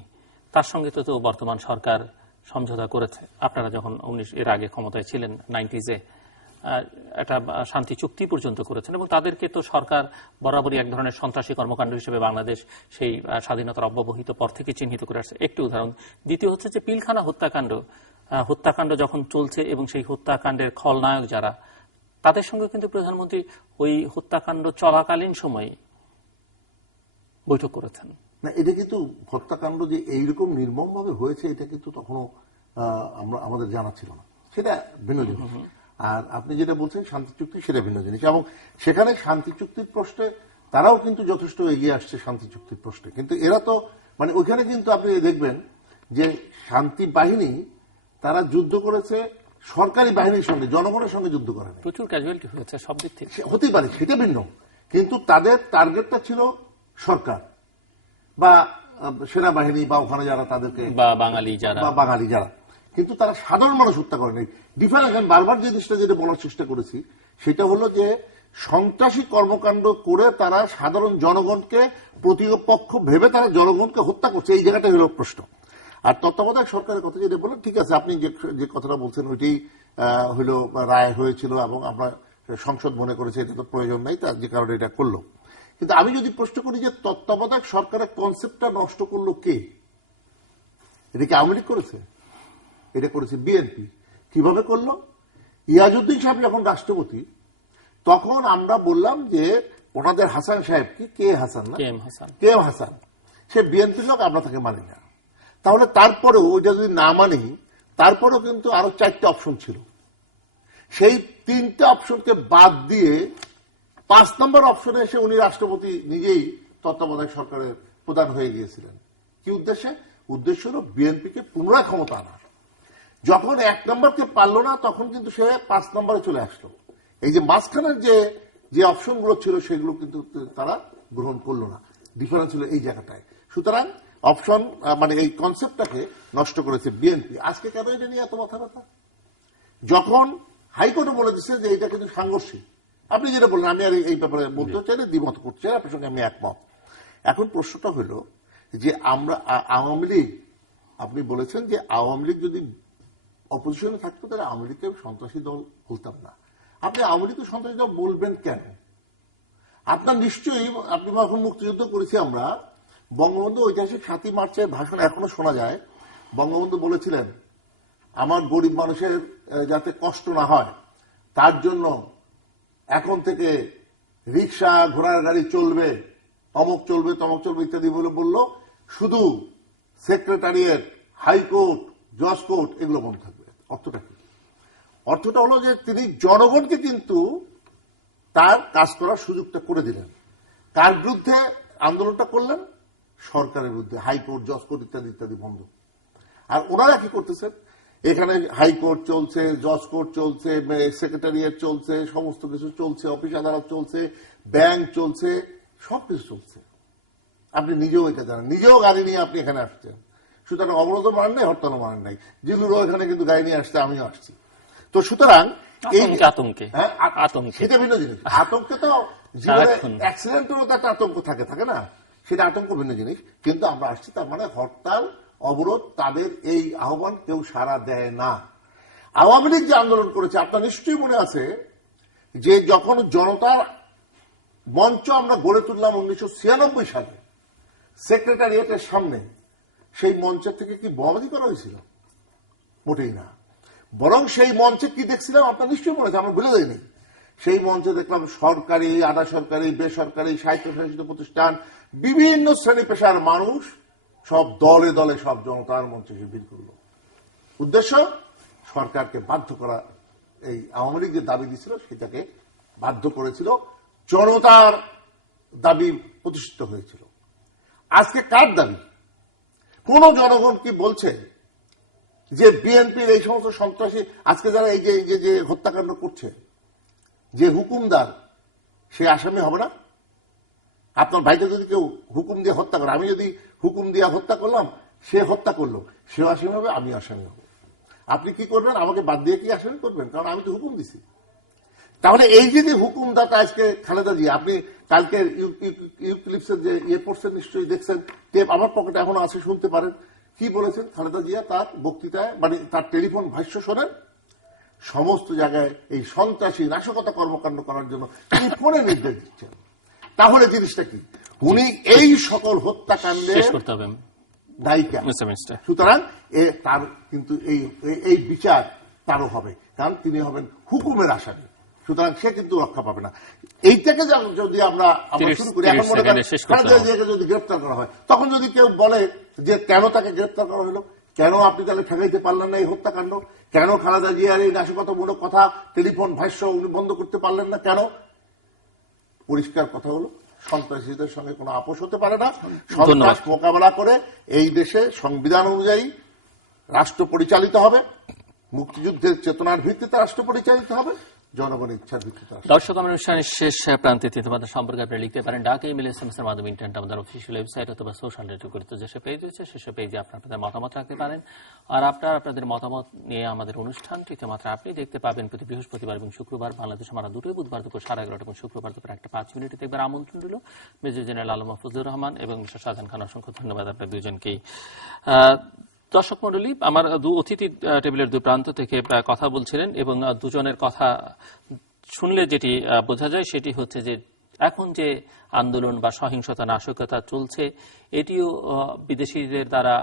তার সঙ্গে তো বর্তমান সরকার সমঝোতা করেছে। আপনারা যখন এর আগে ক্ষমতায় ছিলেন 90s-এ, একটা শান্তি চুক্তি পর্যন্ত করেছেন এবং তাদেরকে তো সরকার বরাবরই এক ধরনের সন্ত্রাসী কর্মকাণ্ড হিসেবে বাংলাদেশ সেই স্বাধীনতার অব্যবহিত পর থেকে চিহ্নিত করে আসছে। একটি উদাহরণ। দ্বিতীয় হচ্ছে যে পিলখানা হত্যাকাণ্ড যখন চলছে এবং সেই হত্যাকাণ্ডের খলনায়ক যারা, তাদের সঙ্গে কিন্তু প্রধানমন্ত্রী ওই হত্যাকাণ্ড চলাকালীন সময়ে বৈঠক করেছেন। না, এটা কিন্তু হত্যাকাণ্ড যে এইরকম নির্মমভাবে হয়েছে, এটা কিন্তু তখনও আমাদের জানা ছিল না। সেটা ভিন্ন জিনিস। আর আপনি যেটা বলছেন শান্তি চুক্তি, সেটা ভিন্ন জিনিস। এবং সেখানে শান্তি চুক্তির প্রশ্নে তারাও কিন্তু যথেষ্ট এগিয়ে আসছে শান্তি চুক্তির প্রশ্নে। কিন্তু এরা তো মানে ওইখানে কিন্তু আপনি দেখবেন যে শান্তি বাহিনী তারা যুদ্ধ করেছে সরকারি বাহিনীর সঙ্গে, জনগণের সঙ্গে যুদ্ধ করে না। প্রচুর ক্যাজুয়ালিটি হয়েছে সব দিক থেকে, হতেই পারে, সেটা ভিন্ন। কিন্তু তাদের টার্গেটটা ছিল সরকার বা সেনাবাহিনী বা ওখানে যারা তাদেরকে বা বাঙালি যারা, কিন্তু তারা সাধারণ মানুষ হত্যা করেনি। ডিফারেন্স আমি বারবার যে জিনিসটা যেটা বলার চেষ্টা করেছি সেটা হলো যে সন্ত্রাসী কর্মকাণ্ড করে তারা সাধারণ জনগণকে প্রতিপক্ষ ভেবে তারা জনগণকে হত্যা করছে, এই জায়গাটা হলো প্রশ্ন। আর তত্ত্বাবধায়ক সরকারের কথা যেটা বললেন, ঠিক আছে, আপনি যে কথাটা বলছেন ওইটাই হলো রায় হয়েছিল এবং আমরা সংসদ মনে করেছে এটা তো প্রয়োজন নাই, তার যে কারণে এটা করলো। কিন্তু আমি যদি প্রশ্ন করি যে তত্ত্বাবধায়ক সরকারের কনসেপ্টটা নষ্ট করলো কে? এটা কি আওয়ামী লীগ করেছে? এটা করেছে বিএনপি। কিভাবে করলো? ইয়াজউদ্দিন সাহেব যখন রাষ্ট্রপতি তখন আমরা বললাম যে ওনাদের হাসান সাহেব কি কে হাসান না কে এম হাসান, সে বিএনপির লোক, আমরা তাকে মানি না। তাহলে তারপরেও ওইটা যদি না মানি, তারপরেও কিন্তু আরো 4টা অপশন ছিল। সেই 3টা অপশনকে বাদ দিয়ে 5 নম্বর অপশনে এসে উনি রাষ্ট্রপতি নিজেই তত্ত্বাবধায়ক সরকারের প্রধান হয়ে গিয়েছিলেন। কি উদ্দেশ্যে? উদ্দেশ্য হল বিএনপিকে পুনরায় ক্ষমতা আনা। যখন 1 নম্বরকে পারল না, তখন কিন্তু সে 5 নম্বরে চলে আসলো। এই যে মাঝখানের যে অপশনগুলো ছিল সেগুলো কিন্তু তারা গ্রহণ করলো না। ডিফারেন্স ছিল এই জায়গাটায়। সুতরাং অপশন মানে এই কনসেপ্টটাকে নষ্ট করেছে বিএনপি। আজকে কেন এটা নিয়ে এত মাথা ব্যথা? যখন হাইকোর্টে বলে দিচ্ছে যে এটা কিন্তু সাংঘর্ষিক, আপনি যেটা বললেন, আমি আর এই ব্যাপারে বলতে চাই না, দ্বিমত করতে চাই, আপনার সঙ্গে আমি একমত। এখন প্রশ্নটা হলো যে আমরা আওয়ামী লীগ, আপনি বলেছেন যে আওয়ামী লীগ যদি অপোজিশনে থাকতো তাহলে আওয়ামী লীগকে সন্ত্রাসী দল বলতাম না। আপনি আওয়ামী লীগকে সন্ত্রাসী দল বলবেন কেন? আপনার নিশ্চয়ই, আপনি এখন মুক্তিযুদ্ধ করেছি আমরা, বঙ্গবন্ধু ঐতিহাসিক 7ই মার্চের ভাষণ এখনো শোনা যায়। বঙ্গবন্ধু বলেছিলেন আমার গরিব মানুষের যাতে কষ্ট না হয় তার জন্য এখন থেকে রিক্সা ঘোড়ার গাড়ি চলবে, অমুক চলবে তমক চলবে ইত্যাদি বলে বলল। শুধু সেক্রেটারিয়েট, হাইকোর্ট, জজ কোর্ট এগুলো বন্ধ থাকবে। অর্থটা কি? অর্থটা হলো যে তিনি জনগণকে কিন্তু তার কাজ করার সুযোগটা করে দিলেন। কার বিরুদ্ধে আন্দোলনটা করলেন? সরকারের বিরুদ্ধে। হাইকোর্ট, জজ কোর্ট ইত্যাদি ইত্যাদি বন্ধ। আর ওনারা কি করতেছেন? এখানে হাইকোর্ট চলছে, জজ কোর্ট চলছে, সেক্রেটারিয়েট চলছে, সমস্ত কিছু চলছে, অফিস আদালত চলছে, ব্যাংক চলছে, সবকিছু চলছে। আপনি নিজেও এটা জানেন, নিজেও গাড়ি নিয়ে আপনি এখানে আসছেন। সুতরাং অবরোধও মানেন নাই, হরতালও মানেন নাই। জিলুরও এখানে কিন্তু গাড়ি নিয়ে আসছে, আমিও আসছি। তো সুতরাং সেটা ভিন্ন জিনিস। আতঙ্কে তো জীবনে অ্যাক্সিডেন্টেরও তো একটা আতঙ্ক থাকে না? সেটা আতঙ্ক ভিন্ন জিনিস। কিন্তু আমরা আসছি, তার মানে হরতাল অবরোধ তাদের এই আহ্বান কেউ সাড়া দেয় না। আওয়ামী লীগ যে আন্দোলন করেছে, আপনার নিশ্চয়ই মনে আছে যে যখন জনতার মঞ্চ আমরা গড়ে তুললাম 1996 সালে সেক্রেটারিয়েটের সামনে, সেই মঞ্চের থেকে কি বোমাবাজি করা হয়েছিল? মোটেই না। বরং সেই মঞ্চে কি দেখছিলাম আপনার নিশ্চয়ই মনে আছে, আমরা ভুলে যাইনি। সেই মঞ্চে দেখলাম সরকারি, আধা সরকারি, বেসরকারি, স্বায়ত্তশাসিত প্রতিষ্ঠান, বিভিন্ন শ্রেণী পেশার মানুষ সব দলে দলে সব জনতার মঞ্চে শিবির করল। উদ্দেশ্য সরকারকে বাধ্য করা। এই আওয়ামী লীগ যে দাবি দিছিল সেটাকে বাধ্য করেছিল, জনতার দাবি প্রতিষ্ঠিত হয়েছিল। আজকে কার দাবি? কোন জনগণ কি বলছে যে বিএনপির এই সমস্ত সন্ত্রাসী আজকে যারা এই যে হত্যাকাণ্ড করছে, যে হুকুমদার, সে আসামি হবে না? আপনার ভাইকে যদি কেউ হুকুম দিয়ে হত্যা করে, আমি যদি হুকুম দিয়ে হত্যা করলাম, সে হত্যা করলো, সেও আসামি হবে, আমি আসামি হব। আপনি কি করবেন? আমাকে বাদ দিয়ে কি আসামি করবেন? কারণ আমি তো হুকুম দিছি। তাহলে এই যে হুকুমদাতা আজকে খালেদা জিয়া, আপনি কালকের ইউক্লিপসের যে পড়ছেন নিশ্চয়ই দেখছেন, টেপ আমার পকেটে এখনো আছে, শুনতে পারেন। কি বলেছেন খালেদা জিয়া তার বক্তৃতায়, মানে তার টেলিফোন ভাষ্য শোনেন? সমস্ত জায়গায় এই সন্ত্রাসী নাশকতা কর্মকাণ্ড করার জন্য তিনি ফোনে নির্দেশ দিচ্ছেন। তাহলে জিনিসটা কি? উনি এই সকল হত্যাকাণ্ডে দায়িকা। সুতরাং তার কিন্তু এই বিচার তারও হবে, কারণ তিনি হবেন হুকুমের আসামি। সুতরাং সে কিন্তু রক্ষা পাবে না। এইটাকে যদি আমরা শুরু করি, এখন মনে করেন খালেদা জিয়াকে যদি গ্রেফতার করা হয়, তখন যদি কেউ বলে যে কেন তাকে গ্রেফতার করা হলো, কেন আপনি তাহলে ঠেকাইতে পারলেন না এই হত্যাকাণ্ড, কেন খালেদা জিয়ার এই নাশকতামূলক কথা, টেলিফোন ভাষ্য উনি বন্ধ করতে পারলেন না কেন? পরিষ্কার কথা হলো, সন্ত্রাসীদের সঙ্গে কোনো আপোষ হতে পারে না। সন্ত্রাস মোকাবেলা করে এই দেশে সংবিধান অনুযায়ী রাষ্ট্র পরিচালিত হবে, মুক্তিযুদ্ধের চেতনার ভিত্তিতে রাষ্ট্র পরিচালিত হবে। জনগণের ইচ্ছার ভিত্তিতে আসে। দর্শক, আমার অনুষ্ঠানের শেষ প্রান্তে তোমাদের সম্পর্কে আপনারা লিখতে পারেন ডাক, ইমেল, এসএমএস এর মাধ্যমে, ইন্টারনেট, আমাদের অফিসিয়াল ওয়েবসাইট অথবা সোশ্যাল নেটওয়ার্কে যেসব পেজ রয়েছে সেসব পেজে আপনাদের মতামত রাখতে পারেন। আর আপনাদের মতামত নিয়ে আমাদের অনুষ্ঠানটিতে মাত্র আপনি দেখতে পাবেন প্রতি বৃহস্পতিবার এবং শুক্রবার বাংলাদেশ আমরা দুটোই, বুধবার দুপুর 11:30 এবং শুক্রবার দুপুর 1:05 মিনিটে দেখবার আমন্ত্রণ রইল। মেজর জেনারেল আলম ফজলুর রহমান এবং মিস্টার শাহজাহান খান, অসংখ্য ধন্যবাদ আপনার দুজনকেই। দর্শক মণ্ডলী, আমার অতিথি টেবিলের দুই প্রান্ত থেকে কথা বলছিলেন এবং দুজনের কথা শুনলে যেটি বোঝা যায় সেটি হচ্ছে যে এখন যে আন্দোলন বা সহিংসতা নাশকতা চলছে এটিও বিদেশিদের দ্বারা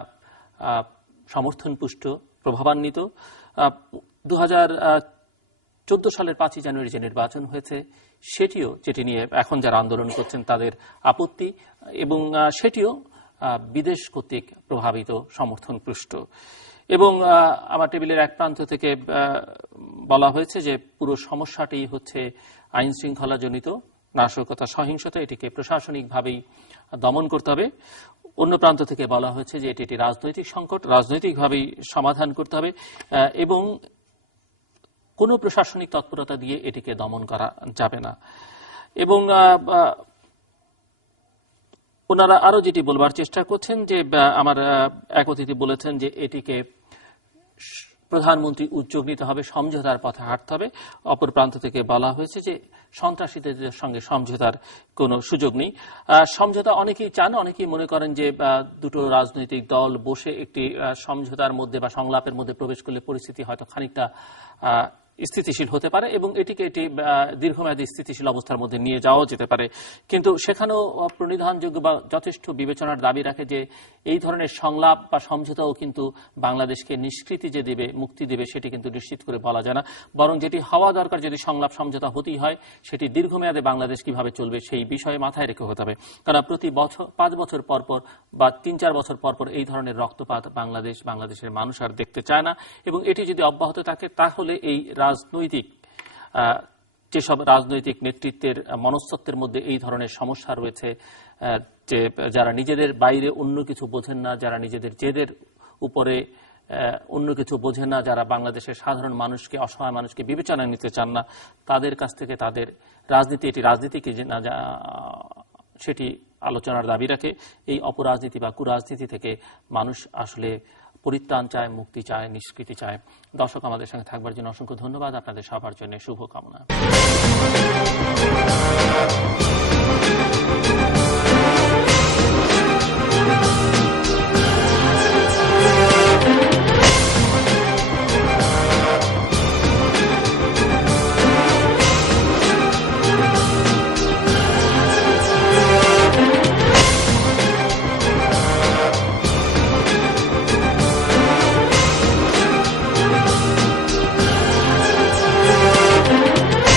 সমর্থনপুষ্ট, প্রভাবান্বিত। 2014 সালের 5ই জানুয়ারি যে নির্বাচন হয়েছে সেটিও, যেটি নিয়ে এখন যারা আন্দোলন করছেন তাদের আপত্তি, এবং সেটিও বিদেশ কর্তৃক প্রভাবিত, সমর্থনপুষ্ট। এবং আমার টেবিলের এক প্রান্ত থেকে বলা হয়েছে যে পুরো সমস্যাটি হচ্ছে আইন শৃঙ্খলা জনিত নাশকতা, সহিংসতা, এটিকে প্রশাসনিকভাবেই দমন করতে হবে। অন্য প্রান্ত থেকে বলা হয়েছে যে এটি একটি রাজনৈতিক সংকট, রাজনৈতিকভাবেই সমাধান করতে হবে এবং কোনো প্রশাসনিক তৎপরতা দিয়ে এটিকে দমন করা যাবে না। এবং ওনারা আরো যেটি বলবার চেষ্টা করছেন যে আমার এক অতিথি বলেছেন যে এটিকে প্রধানমন্ত্রী উদ্যোগ নিতে হবে, সমঝোতার পথে হাঁটতে হবে। অপর প্রান্ত থেকে বলা হয়েছে যে সন্ত্রাসীদের সঙ্গে সমঝোতার কোনো সুযোগ নেই। সমঝোতা অনেকেই চান, অনেকেই মনে করেন যে দুটো রাজনৈতিক দল বসে একটি সমঝোতার মধ্যে বা সংলাপের মধ্যে প্রবেশ করলে পরিস্থিতি হয়তো খানিকটা স্থিতিশীল হতে পারে এবং এটিকে একটি দীর্ঘমেয়াদী স্থিতিশীল অবস্থার মধ্যে নিয়ে যাওয়া যেতে পারে। কিন্তু সেখানেও প্রণিধানযোগ্য বা যথেষ্ট বিবেচনার দাবি রাখে যে এই ধরনের সংলাপ বা সমঝোতাও কিন্তু বাংলাদেশকে নিষ্কৃতি যে দেবে, মুক্তি দেবে, সেটি কিন্তু নিশ্চিত করে বলা যায় না। বরং যেটি হওয়া দরকার, যদি সংলাপ সমঝোতা হতেই হয়, সেটি দীর্ঘমেয়াদে বাংলাদেশ কিভাবে চলবে সেই বিষয়ে মাথায় রেখে হতে হবে। কারণ প্রতি বছর 5 বছর পর পর বা 3-4 বছর পর পর এই ধরনের রক্তপাত বাংলাদেশের মানুষ আর দেখতে চায় না। এবং এটি যদি অব্যাহত থাকে তাহলে এই রাজনৈতিক যেসব রাজনৈতিক নেতৃত্বের মনস্তত্ত্বের মধ্যে এই ধরনের সমস্যা রয়েছে, যে যারা নিজেদের বাইরে অন্য কিছু বোঝেন না, যারা নিজেদের জেদের উপরে অন্য কিছু বোঝেন না, যারা বাংলাদেশের সাধারণ মানুষকে, অসহায় মানুষকে বিবেচনায় নিতে চান না, তাদের কাছ থেকে তাদের রাজনীতি, এটি রাজনীতি কি না সেটি আলোচনার দাবি রাখে। এই অপরাজনীতি বা কুরাজনীতি থেকে মানুষ আসলে পরিত্রাণ চায়, মুক্তি চায়, নিষ্কৃতি চায়। দর্শক, আমাদের সঙ্গে থাকবার জন্য অসংখ্য ধন্যবাদ। আপনাদের সবার জন্য শুভকামনা।